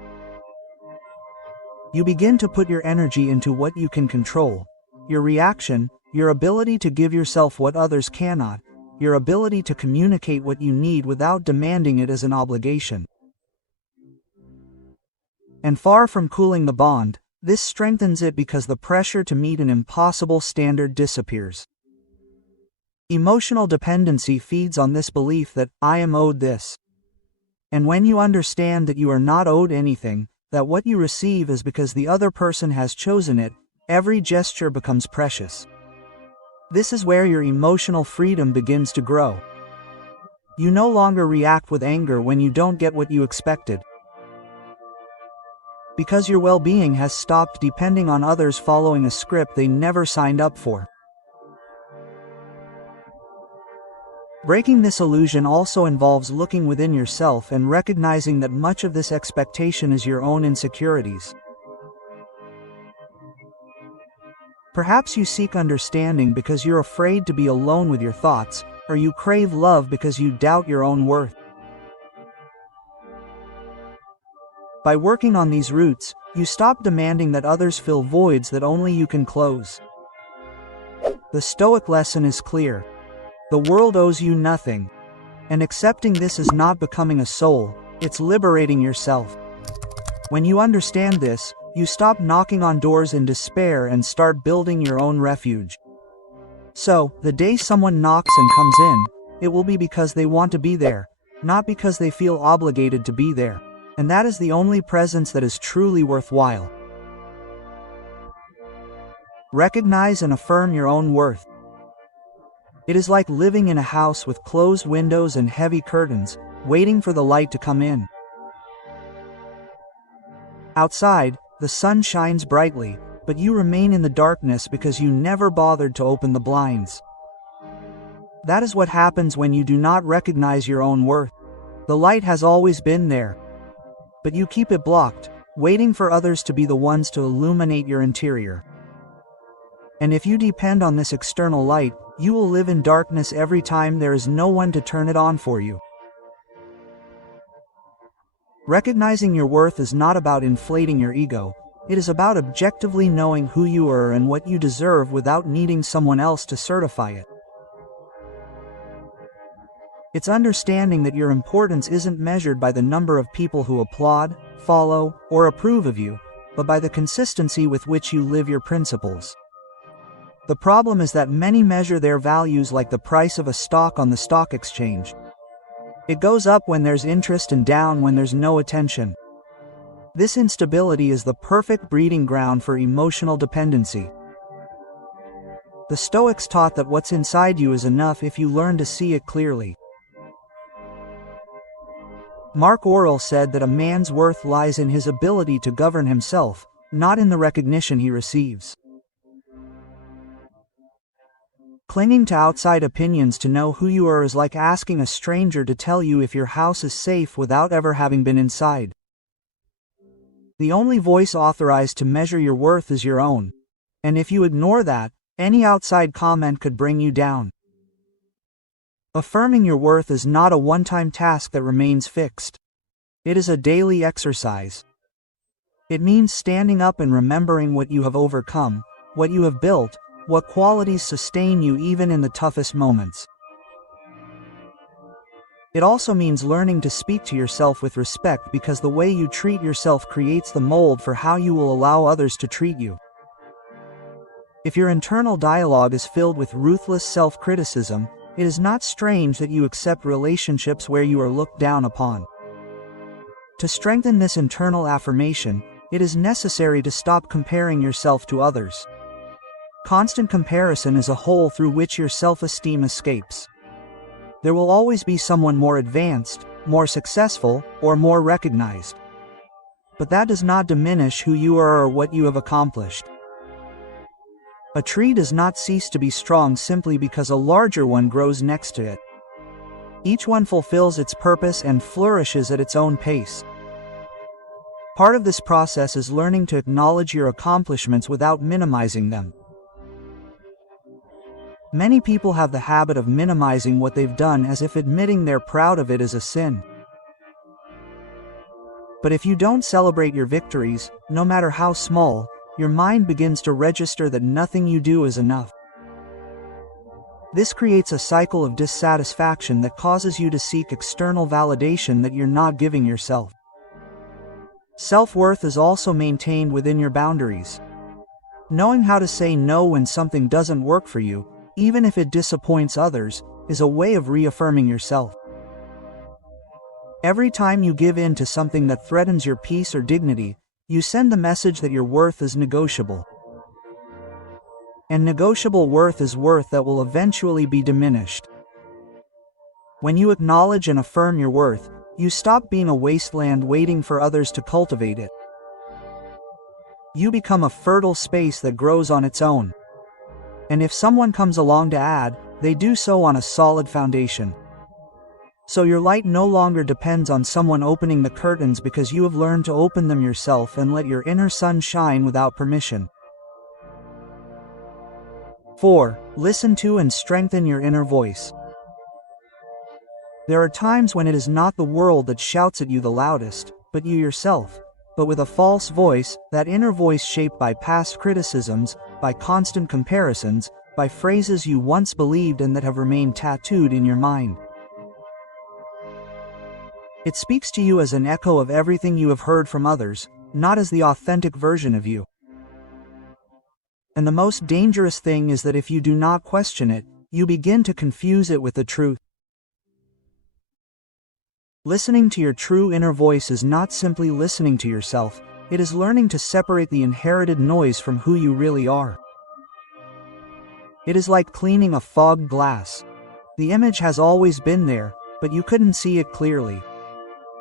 You begin to put your energy into what you can control: your reaction, your ability to give yourself what others cannot, your ability to communicate what you need without demanding it as an obligation. And far from cooling the bond, this strengthens it because the pressure to meet an impossible standard disappears. Emotional dependency feeds on this belief that I am owed this. And when you understand that you are not owed anything, that what you receive is because the other person has chosen it, every gesture becomes precious. This is where your emotional freedom begins to grow. You no longer react with anger when you don't get what you expected. Because your well-being has stopped depending on others following a script they never signed up for. Breaking this illusion also involves looking within yourself and recognizing that much of this expectation is your own insecurities. Perhaps you seek understanding because you're afraid to be alone with your thoughts, or you crave love because you doubt your own worth. By working on these roots, you stop demanding that others fill voids that only you can close. The Stoic lesson is clear. The world owes you nothing. And accepting this is not becoming a soul, it's liberating yourself. When you understand this, you stop knocking on doors in despair and start building your own refuge. So, the day someone knocks and comes in, it will be because they want to be there, not because they feel obligated to be there. And that is the only presence that is truly worthwhile. Recognize and affirm your own worth. It is like living in a house with closed windows and heavy curtains, waiting for the light to come in. Outside, the sun shines brightly, but you remain in the darkness because you never bothered to open the blinds. That is what happens when you do not recognize your own worth. The light has always been there, but you keep it blocked, waiting for others to be the ones to illuminate your interior. And if you depend on this external light, you will live in darkness every time there is no one to turn it on for you. Recognizing your worth is not about inflating your ego, it is about objectively knowing who you are and what you deserve without needing someone else to certify it. It's understanding that your importance isn't measured by the number of people who applaud, follow, or approve of you, but by the consistency with which you live your principles. The problem is that many measure their values like the price of a stock on the stock exchange. It goes up when there's interest and down when there's no attention. This instability is the perfect breeding ground for emotional dependency. The Stoics taught that what's inside you is enough if you learn to see it clearly. Marc Aurèle said that a man's worth lies in his ability to govern himself, not in the recognition he receives. Clinging to outside opinions to know who you are is like asking a stranger to tell you if your house is safe without ever having been inside. The only voice authorized to measure your worth is your own. And if you ignore that, any outside comment could bring you down. Affirming your worth is not a one-time task that remains fixed. It is a daily exercise. It means standing up and remembering what you have overcome, what you have built, what qualities sustain you even in the toughest moments. It also means learning to speak to yourself with respect because the way you treat yourself creates the mold for how you will allow others to treat you. If your internal dialogue is filled with ruthless self-criticism, it is not strange that you accept relationships where you are looked down upon. To strengthen this internal affirmation, it is necessary to stop comparing yourself to others. Constant comparison is a hole through which your self-esteem escapes. There will always be someone more advanced, more successful, or more recognized. But that does not diminish who you are or what you have accomplished. A tree does not cease to be strong simply because a larger one grows next to it. Each one fulfills its purpose and flourishes at its own pace. Part of this process is learning to acknowledge your accomplishments without minimizing them. Many people have the habit of minimizing what they've done as if admitting they're proud of it is a sin. But if you don't celebrate your victories, no matter how small, your mind begins to register that nothing you do is enough. This creates a cycle of dissatisfaction that causes you to seek external validation that you're not giving yourself. Self-worth is also maintained within your boundaries. Knowing how to say no when something doesn't work for you, even if it disappoints others, is a way of reaffirming yourself. Every time you give in to something that threatens your peace or dignity, you send the message that your worth is negotiable. And negotiable worth is worth that will eventually be diminished. When you acknowledge and affirm your worth, you stop being a wasteland waiting for others to cultivate it. You become a fertile space that grows on its own. And if someone comes along to add, they do so on a solid foundation. So your light no longer depends on someone opening the curtains because you have learned to open them yourself and let your inner sun shine without permission. 4. Listen to and strengthen your inner voice. There are times when it is not the world that shouts at you the loudest, but you yourself. But with a false voice, that inner voice shaped by past criticisms, by constant comparisons, by phrases you once believed and that have remained tattooed in your mind. It speaks to you as an echo of everything you have heard from others, not as the authentic version of you. And the most dangerous thing is that if you do not question it, you begin to confuse it with the truth. Listening to your true inner voice is not simply listening to yourself, it is learning to separate the inherited noise from who you really are. It is like cleaning a fogged glass. The image has always been there, but you couldn't see it clearly.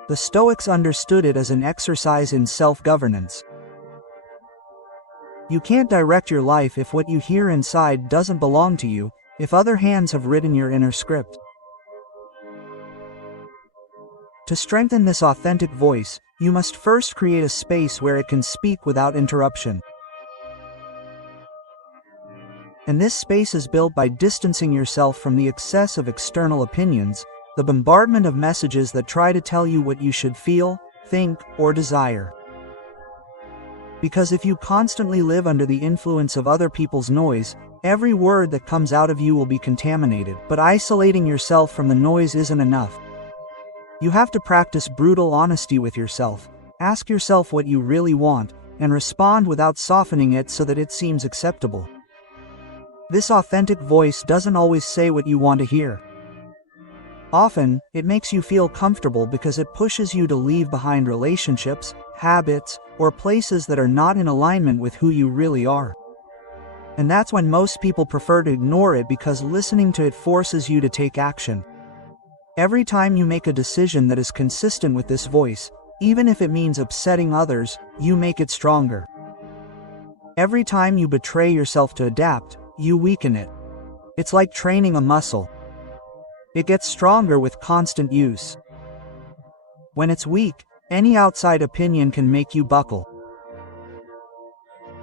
The Stoics understood it as an exercise in self-governance. You can't direct your life if what you hear inside doesn't belong to you, if other hands have written your inner script. To strengthen this authentic voice, you must first create a space where it can speak without interruption. And this space is built by distancing yourself from the excess of external opinions, the bombardment of messages that try to tell you what you should feel, think, or desire. Because if you constantly live under the influence of other people's noise, every word that comes out of you will be contaminated. But isolating yourself from the noise isn't enough. You have to practice brutal honesty with yourself, ask yourself what you really want, and respond without softening it so that it seems acceptable. This authentic voice doesn't always say what you want to hear. Often, it makes you feel comfortable because it pushes you to leave behind relationships, habits, or places that are not in alignment with who you really are. And that's when most people prefer to ignore it because listening to it forces you to take action. Every time you make a decision that is consistent with this voice, even if it means upsetting others, you make it stronger. Every time you betray yourself to adapt, you weaken it. It's like training a muscle. It gets stronger with constant use. When it's weak, any outside opinion can make you buckle.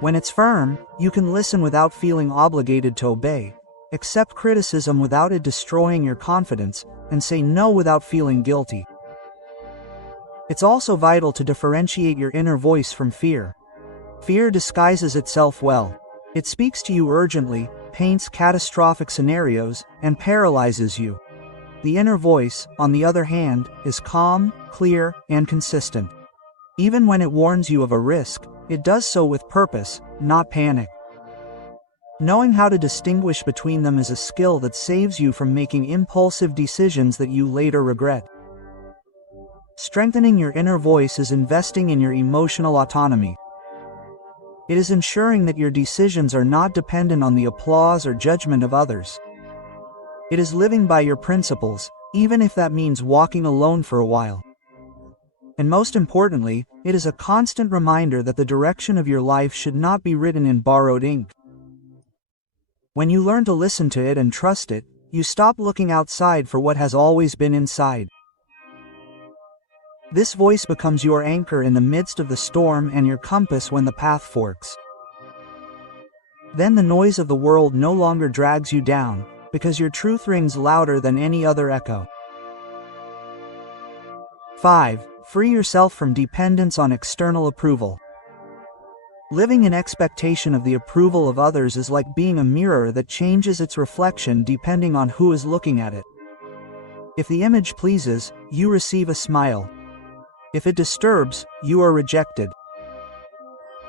When it's firm, you can listen without feeling obligated to obey, accept criticism without it destroying your confidence, and say no without feeling guilty. It's also vital to differentiate your inner voice from fear. Fear disguises itself well. It speaks to you urgently, paints catastrophic scenarios, and paralyzes you. The inner voice, on the other hand, is calm, clear, and consistent. Even when it warns you of a risk, it does so with purpose, not panic. Knowing how to distinguish between them is a skill that saves you from making impulsive decisions that you later regret. Strengthening your inner voice is investing in your emotional autonomy. It is ensuring that your decisions are not dependent on the applause or judgment of others. It is living by your principles, even if that means walking alone for a while. And most importantly, it is a constant reminder that the direction of your life should not be written in borrowed ink. When you learn to listen to it and trust it, you stop looking outside for what has always been inside. This voice becomes your anchor in the midst of the storm and your compass when the path forks. Then the noise of the world no longer drags you down, because your truth rings louder than any other echo. 5. Free yourself from dependence on external approval. Living in expectation of the approval of others is like being a mirror that changes its reflection depending on who is looking at it. If the image pleases, you receive a smile. If it disturbs, you are rejected.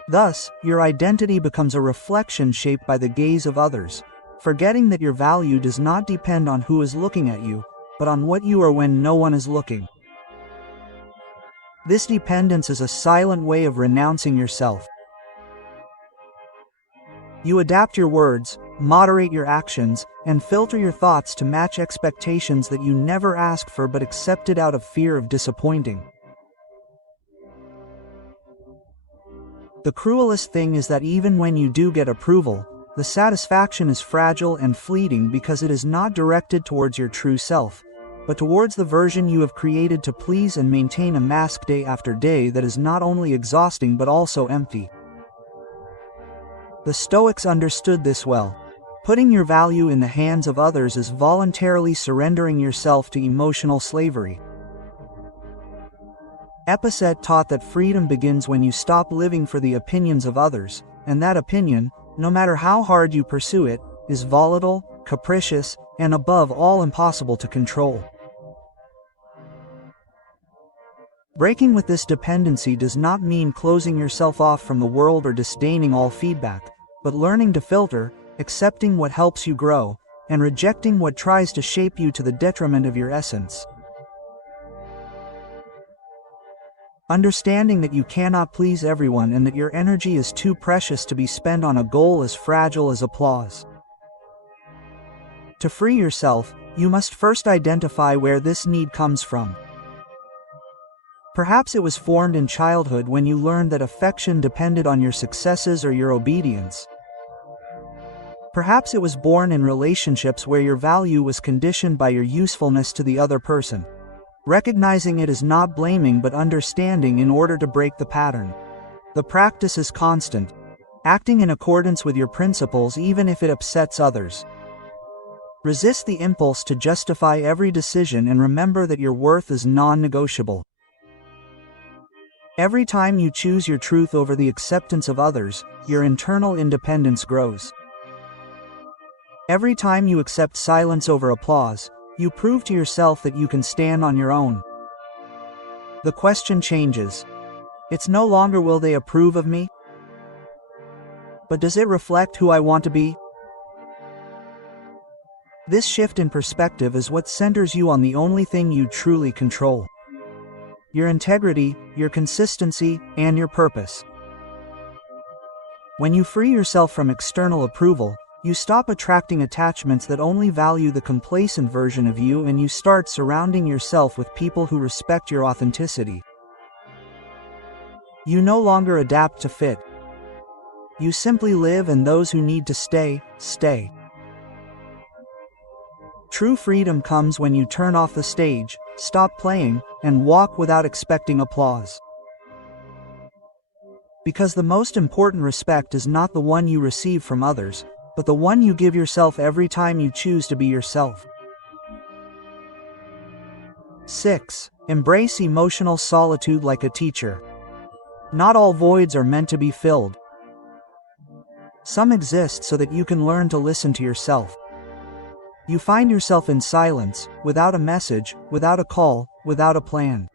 Thus, your identity becomes a reflection shaped by the gaze of others, forgetting that your value does not depend on who is looking at you, but on what you are when no one is looking. This dependence is a silent way of renouncing yourself. You adapt your words, moderate your actions, and filter your thoughts to match expectations that you never asked for but accepted out of fear of disappointing. The cruelest thing is that even when you do get approval, the satisfaction is fragile and fleeting because it is not directed towards your true self, but towards the version you have created to please and maintain a mask day after day that is not only exhausting but also empty. The Stoics understood this well. Putting your value in the hands of others is voluntarily surrendering yourself to emotional slavery. Epictet taught that freedom begins when you stop living for the opinions of others, and that opinion, no matter how hard you pursue it, is volatile, capricious, and above all impossible to control. Breaking with this dependency does not mean closing yourself off from the world or disdaining all feedback, but learning to filter, accepting what helps you grow, and rejecting what tries to shape you to the detriment of your essence. Understanding that you cannot please everyone and that your energy is too precious to be spent on a goal as fragile as applause. To free yourself, you must first identify where this need comes from. Perhaps it was formed in childhood when you learned that affection depended on your successes or your obedience. Perhaps it was born in relationships where your value was conditioned by your usefulness to the other person. Recognizing it is not blaming but understanding in order to break the pattern. The practice is constant, acting in accordance with your principles even if it upsets others. Resist the impulse to justify every decision and remember that your worth is non-negotiable. Every time you choose your truth over the acceptance of others, your internal independence grows. Every time you accept silence over applause, you prove to yourself that you can stand on your own. The question changes. It's no longer will they approve of me? But does it reflect who I want to be? This shift in perspective is what centers you on the only thing you truly control. Your integrity, your consistency, and your purpose. When you free yourself from external approval, you stop attracting attachments that only value the complacent version of you and you start surrounding yourself with people who respect your authenticity. You no longer adapt to fit. You simply live and those who need to stay, stay. True freedom comes when you turn off the stage, stop playing, and walk without expecting applause. Because the most important respect is not the one you receive from others, but the one you give yourself every time you choose to be yourself. 6. Embrace emotional solitude like a teacher. Not all voids are meant to be filled. Some exist so that you can learn to listen to yourself. You find yourself in silence, without a message, without a call, without a plan.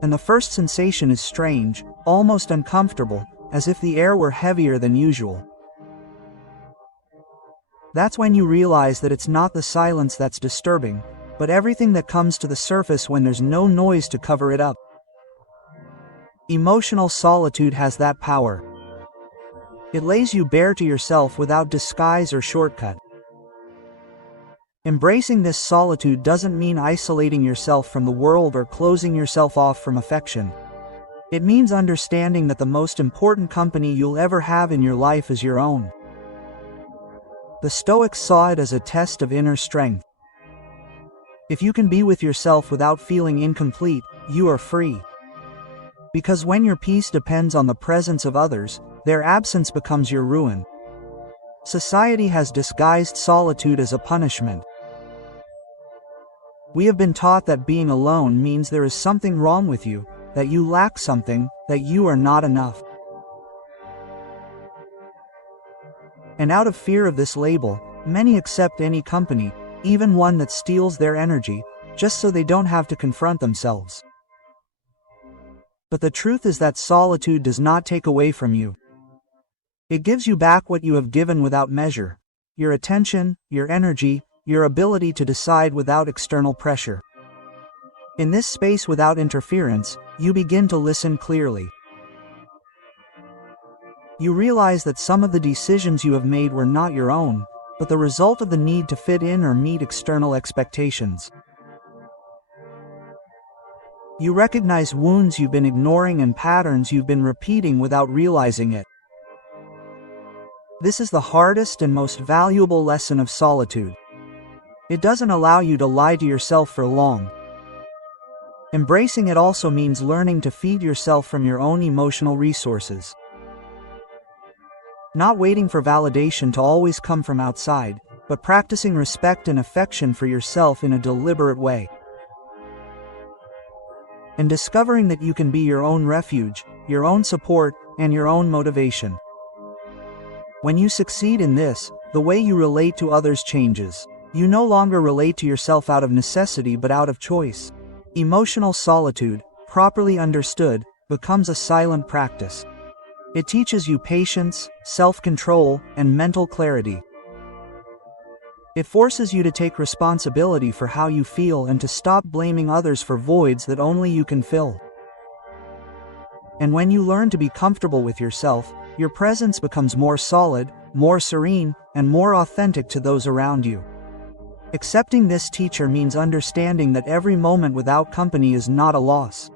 And the first sensation is strange, almost uncomfortable, as if the air were heavier than usual. That's when you realize that it's not the silence that's disturbing, but everything that comes to the surface when there's no noise to cover it up. Emotional solitude has that power. It lays you bare to yourself without disguise or shortcut. Embracing this solitude doesn't mean isolating yourself from the world or closing yourself off from affection. It means understanding that the most important company you'll ever have in your life is your own. The Stoics saw it as a test of inner strength. If you can be with yourself without feeling incomplete, you are free. Because when your peace depends on the presence of others, their absence becomes your ruin. Society has disguised solitude as a punishment. We have been taught that being alone means there is something wrong with you, that you lack something, that you are not enough. And out of fear of this label, many accept any company, even one that steals their energy, just so they don't have to confront themselves. But the truth is that solitude does not take away from you. It gives you back what you have given without measure: your attention, your energy, your ability to decide without external pressure. In this space without interference, you begin to listen clearly. You realize that some of the decisions you have made were not your own, but the result of the need to fit in or meet external expectations. You recognize wounds you've been ignoring and patterns you've been repeating without realizing it. This is the hardest and most valuable lesson of solitude. It doesn't allow you to lie to yourself for long. Embracing it also means learning to feed yourself from your own emotional resources. Not waiting for validation to always come from outside, but practicing respect and affection for yourself in a deliberate way. And discovering that you can be your own refuge, your own support, and your own motivation. When you succeed in this, the way you relate to others changes. You no longer relate to yourself out of necessity but out of choice. Emotional solitude, properly understood, becomes a silent practice. It teaches you patience, self-control, and mental clarity. It forces you to take responsibility for how you feel and to stop blaming others for voids that only you can fill. And when you learn to be comfortable with yourself, your presence becomes more solid, more serene, and more authentic to those around you. Accepting this teacher means understanding that every moment without company is not a loss.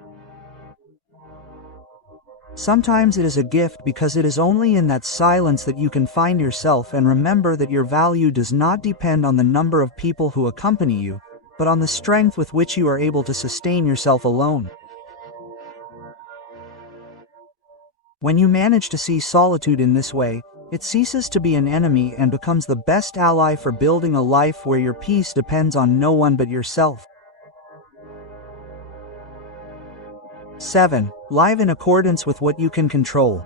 Sometimes it is a gift because it is only in that silence that you can find yourself and remember that your value does not depend on the number of people who accompany you, but on the strength with which you are able to sustain yourself alone. When you manage to see solitude in this way, it ceases to be an enemy and becomes the best ally for building a life where your peace depends on no one but yourself. 7. Live in accordance with what you can control.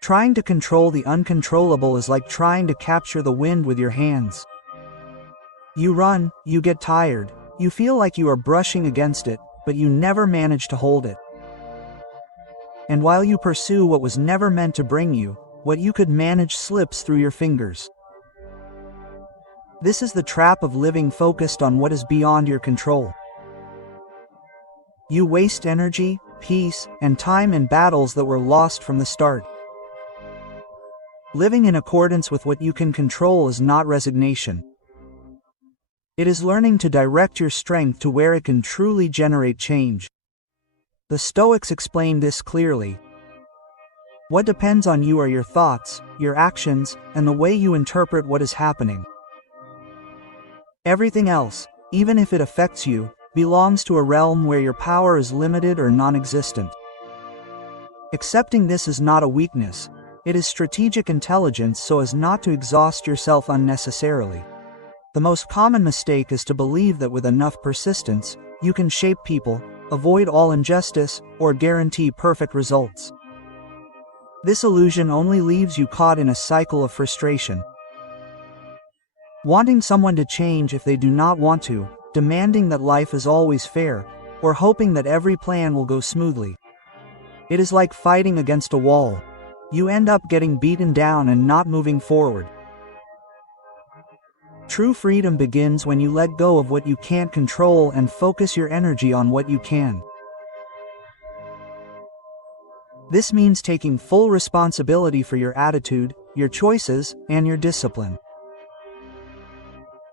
Trying to control the uncontrollable is like trying to capture the wind with your hands. You run, you get tired, you feel like you are brushing against it, but you never manage to hold it. And while you pursue what was never meant to bring you, what you could manage slips through your fingers. This is the trap of living focused on what is beyond your control. You waste energy, peace, and time in battles that were lost from the start. Living in accordance with what you can control is not resignation. It is learning to direct your strength to where it can truly generate change. The Stoics explain this clearly. What depends on you are your thoughts, your actions, and the way you interpret what is happening. Everything else, even if it affects you, belongs to a realm where your power is limited or non-existent. Accepting this is not a weakness, it is strategic intelligence so as not to exhaust yourself unnecessarily. The most common mistake is to believe that with enough persistence, you can shape people, avoid all injustice, or guarantee perfect results. This illusion only leaves you caught in a cycle of frustration. Wanting someone to change if they do not want to, demanding that life is always fair, or hoping that every plan will go smoothly. It is like fighting against a wall. You end up getting beaten down and not moving forward. True freedom begins when you let go of what you can't control and focus your energy on what you can. This means taking full responsibility for your attitude, your choices, and your discipline.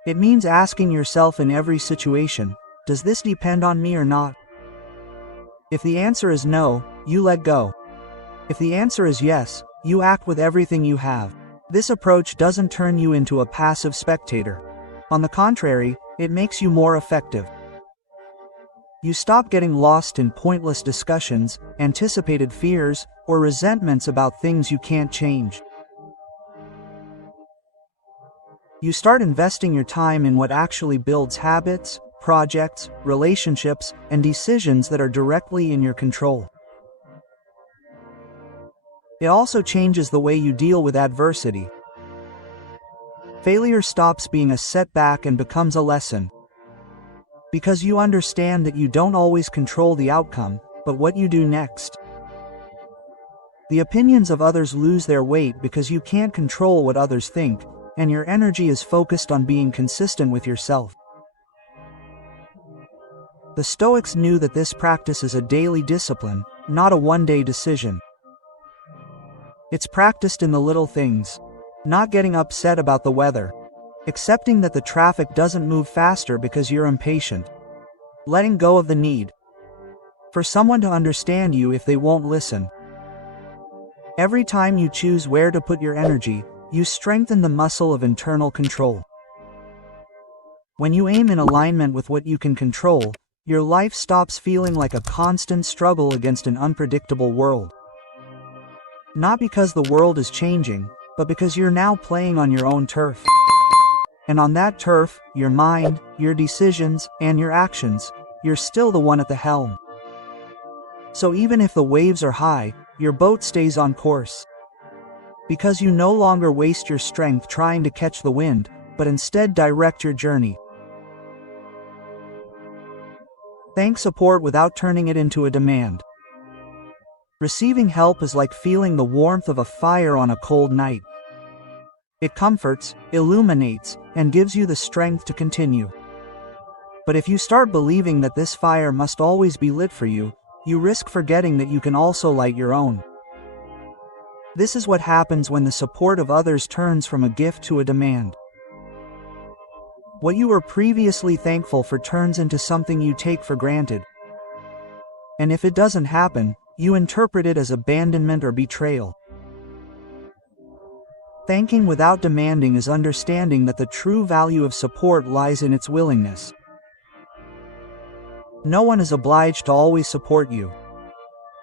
It means asking yourself in every situation, does this depend on me or not? If the answer is no, you let go. If the answer is yes, you act with everything you have. This approach doesn't turn you into a passive spectator. On the contrary, it makes you more effective. You stop getting lost in pointless discussions, anticipated fears, or resentments about things you can't change. You start investing your time in what actually builds habits, projects, relationships, and decisions that are directly in your control. It also changes the way you deal with adversity. Failure stops being a setback and becomes a lesson. Because you understand that you don't always control the outcome, but what you do next. The opinions of others lose their weight because you can't control what others think, and your energy is focused on being consistent with yourself. The Stoics knew that this practice is a daily discipline, not a one-day decision. It's practiced in the little things. Not getting upset about the weather. Accepting that the traffic doesn't move faster because you're impatient. Letting go of the need for someone to understand you if they won't listen. Every time you choose where to put your energy, you strengthen the muscle of internal control. When you aim in alignment with what you can control, your life stops feeling like a constant struggle against an unpredictable world. Not because the world is changing, but because you're now playing on your own turf. And on that turf, your mind, your decisions, and your actions, you're still the one at the helm. So even if the waves are high, your boat stays on course. Because you no longer waste your strength trying to catch the wind, but instead direct your journey. Thank support without turning it into a demand. Receiving help is like feeling the warmth of a fire on a cold night. It comforts, illuminates, and gives you the strength to continue. But if you start believing that this fire must always be lit for you, you risk forgetting that you can also light your own. This is what happens when the support of others turns from a gift to a demand. What you were previously thankful for turns into something you take for granted. And if it doesn't happen, you interpret it as abandonment or betrayal. Thanking without demanding is understanding that the true value of support lies in its willingness. No one is obliged to always support you.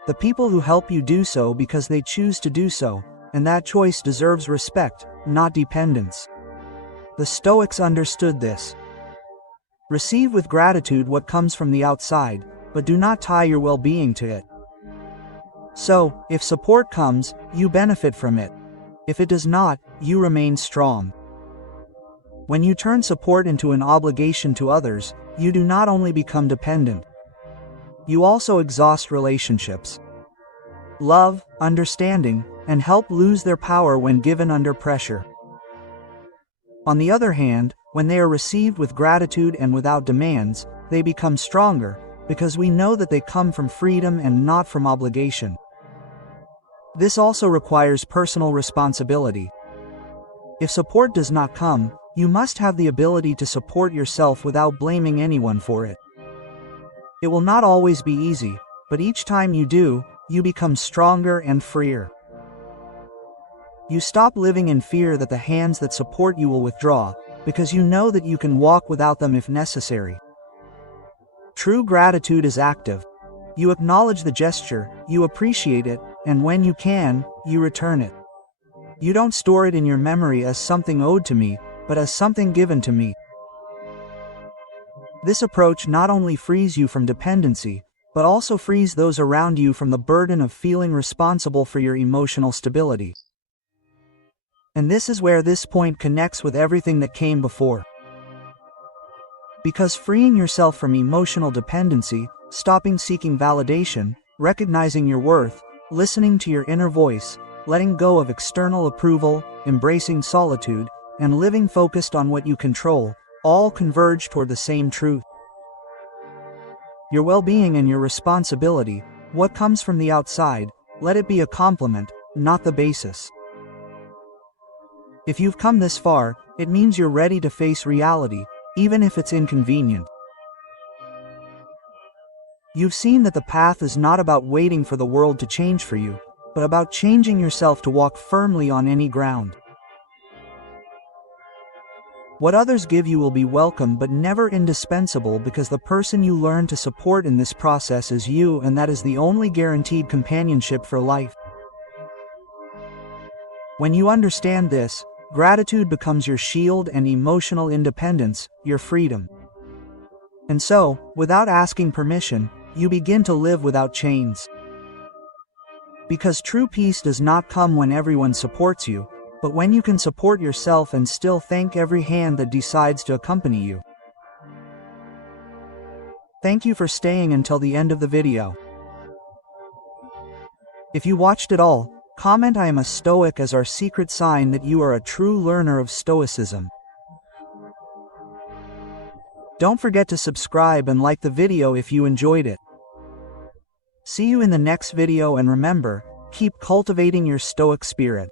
The people who help you do so because they choose to do so, and that choice deserves respect, not dependence. The Stoics understood this. Receive with gratitude what comes from the outside, but do not tie your well-being to it. So, if support comes, you benefit from it. If it does not, you remain strong. When you turn support into an obligation to others, you do not only become dependent. You also exhaust relationships. Love, understanding, and help lose their power when given under pressure. On the other hand, when they are received with gratitude and without demands, they become stronger, because we know that they come from freedom and not from obligation. This also requires personal responsibility. If support does not come, you must have the ability to support yourself without blaming anyone for it. It will not always be easy, but each time you do, you become stronger and freer. You stop living in fear that the hands that support you will withdraw, because you know that you can walk without them if necessary. True gratitude is active. You acknowledge the gesture, you appreciate it, and when you can, you return it. You don't store it in your memory as something owed to me, but as something given to me. This approach not only frees you from dependency, but also frees those around you from the burden of feeling responsible for your emotional stability. And this is where this point connects with everything that came before. Because freeing yourself from emotional dependency, stopping seeking validation, recognizing your worth, listening to your inner voice, letting go of external approval, embracing solitude, and living focused on what you control, all converge toward the same truth. Your well-being and your responsibility, what comes from the outside, let it be a complement, not the basis. If you've come this far, it means you're ready to face reality, even if it's inconvenient. You've seen that the path is not about waiting for the world to change for you, but about changing yourself to walk firmly on any ground. What others give you will be welcome but never indispensable, because the person you learn to support in this process is you, and that is the only guaranteed companionship for life. When you understand this, gratitude becomes your shield and emotional independence, your freedom. And so, without asking permission, you begin to live without chains. Because true peace does not come when everyone supports you, but when you can support yourself and still thank every hand that decides to accompany you. Thank you for staying until the end of the video. If you watched it all, comment "I am a Stoic" as our secret sign that you are a true learner of Stoicism. Don't forget to subscribe and like the video if you enjoyed it. See you in the next video, and remember, keep cultivating your Stoic spirit.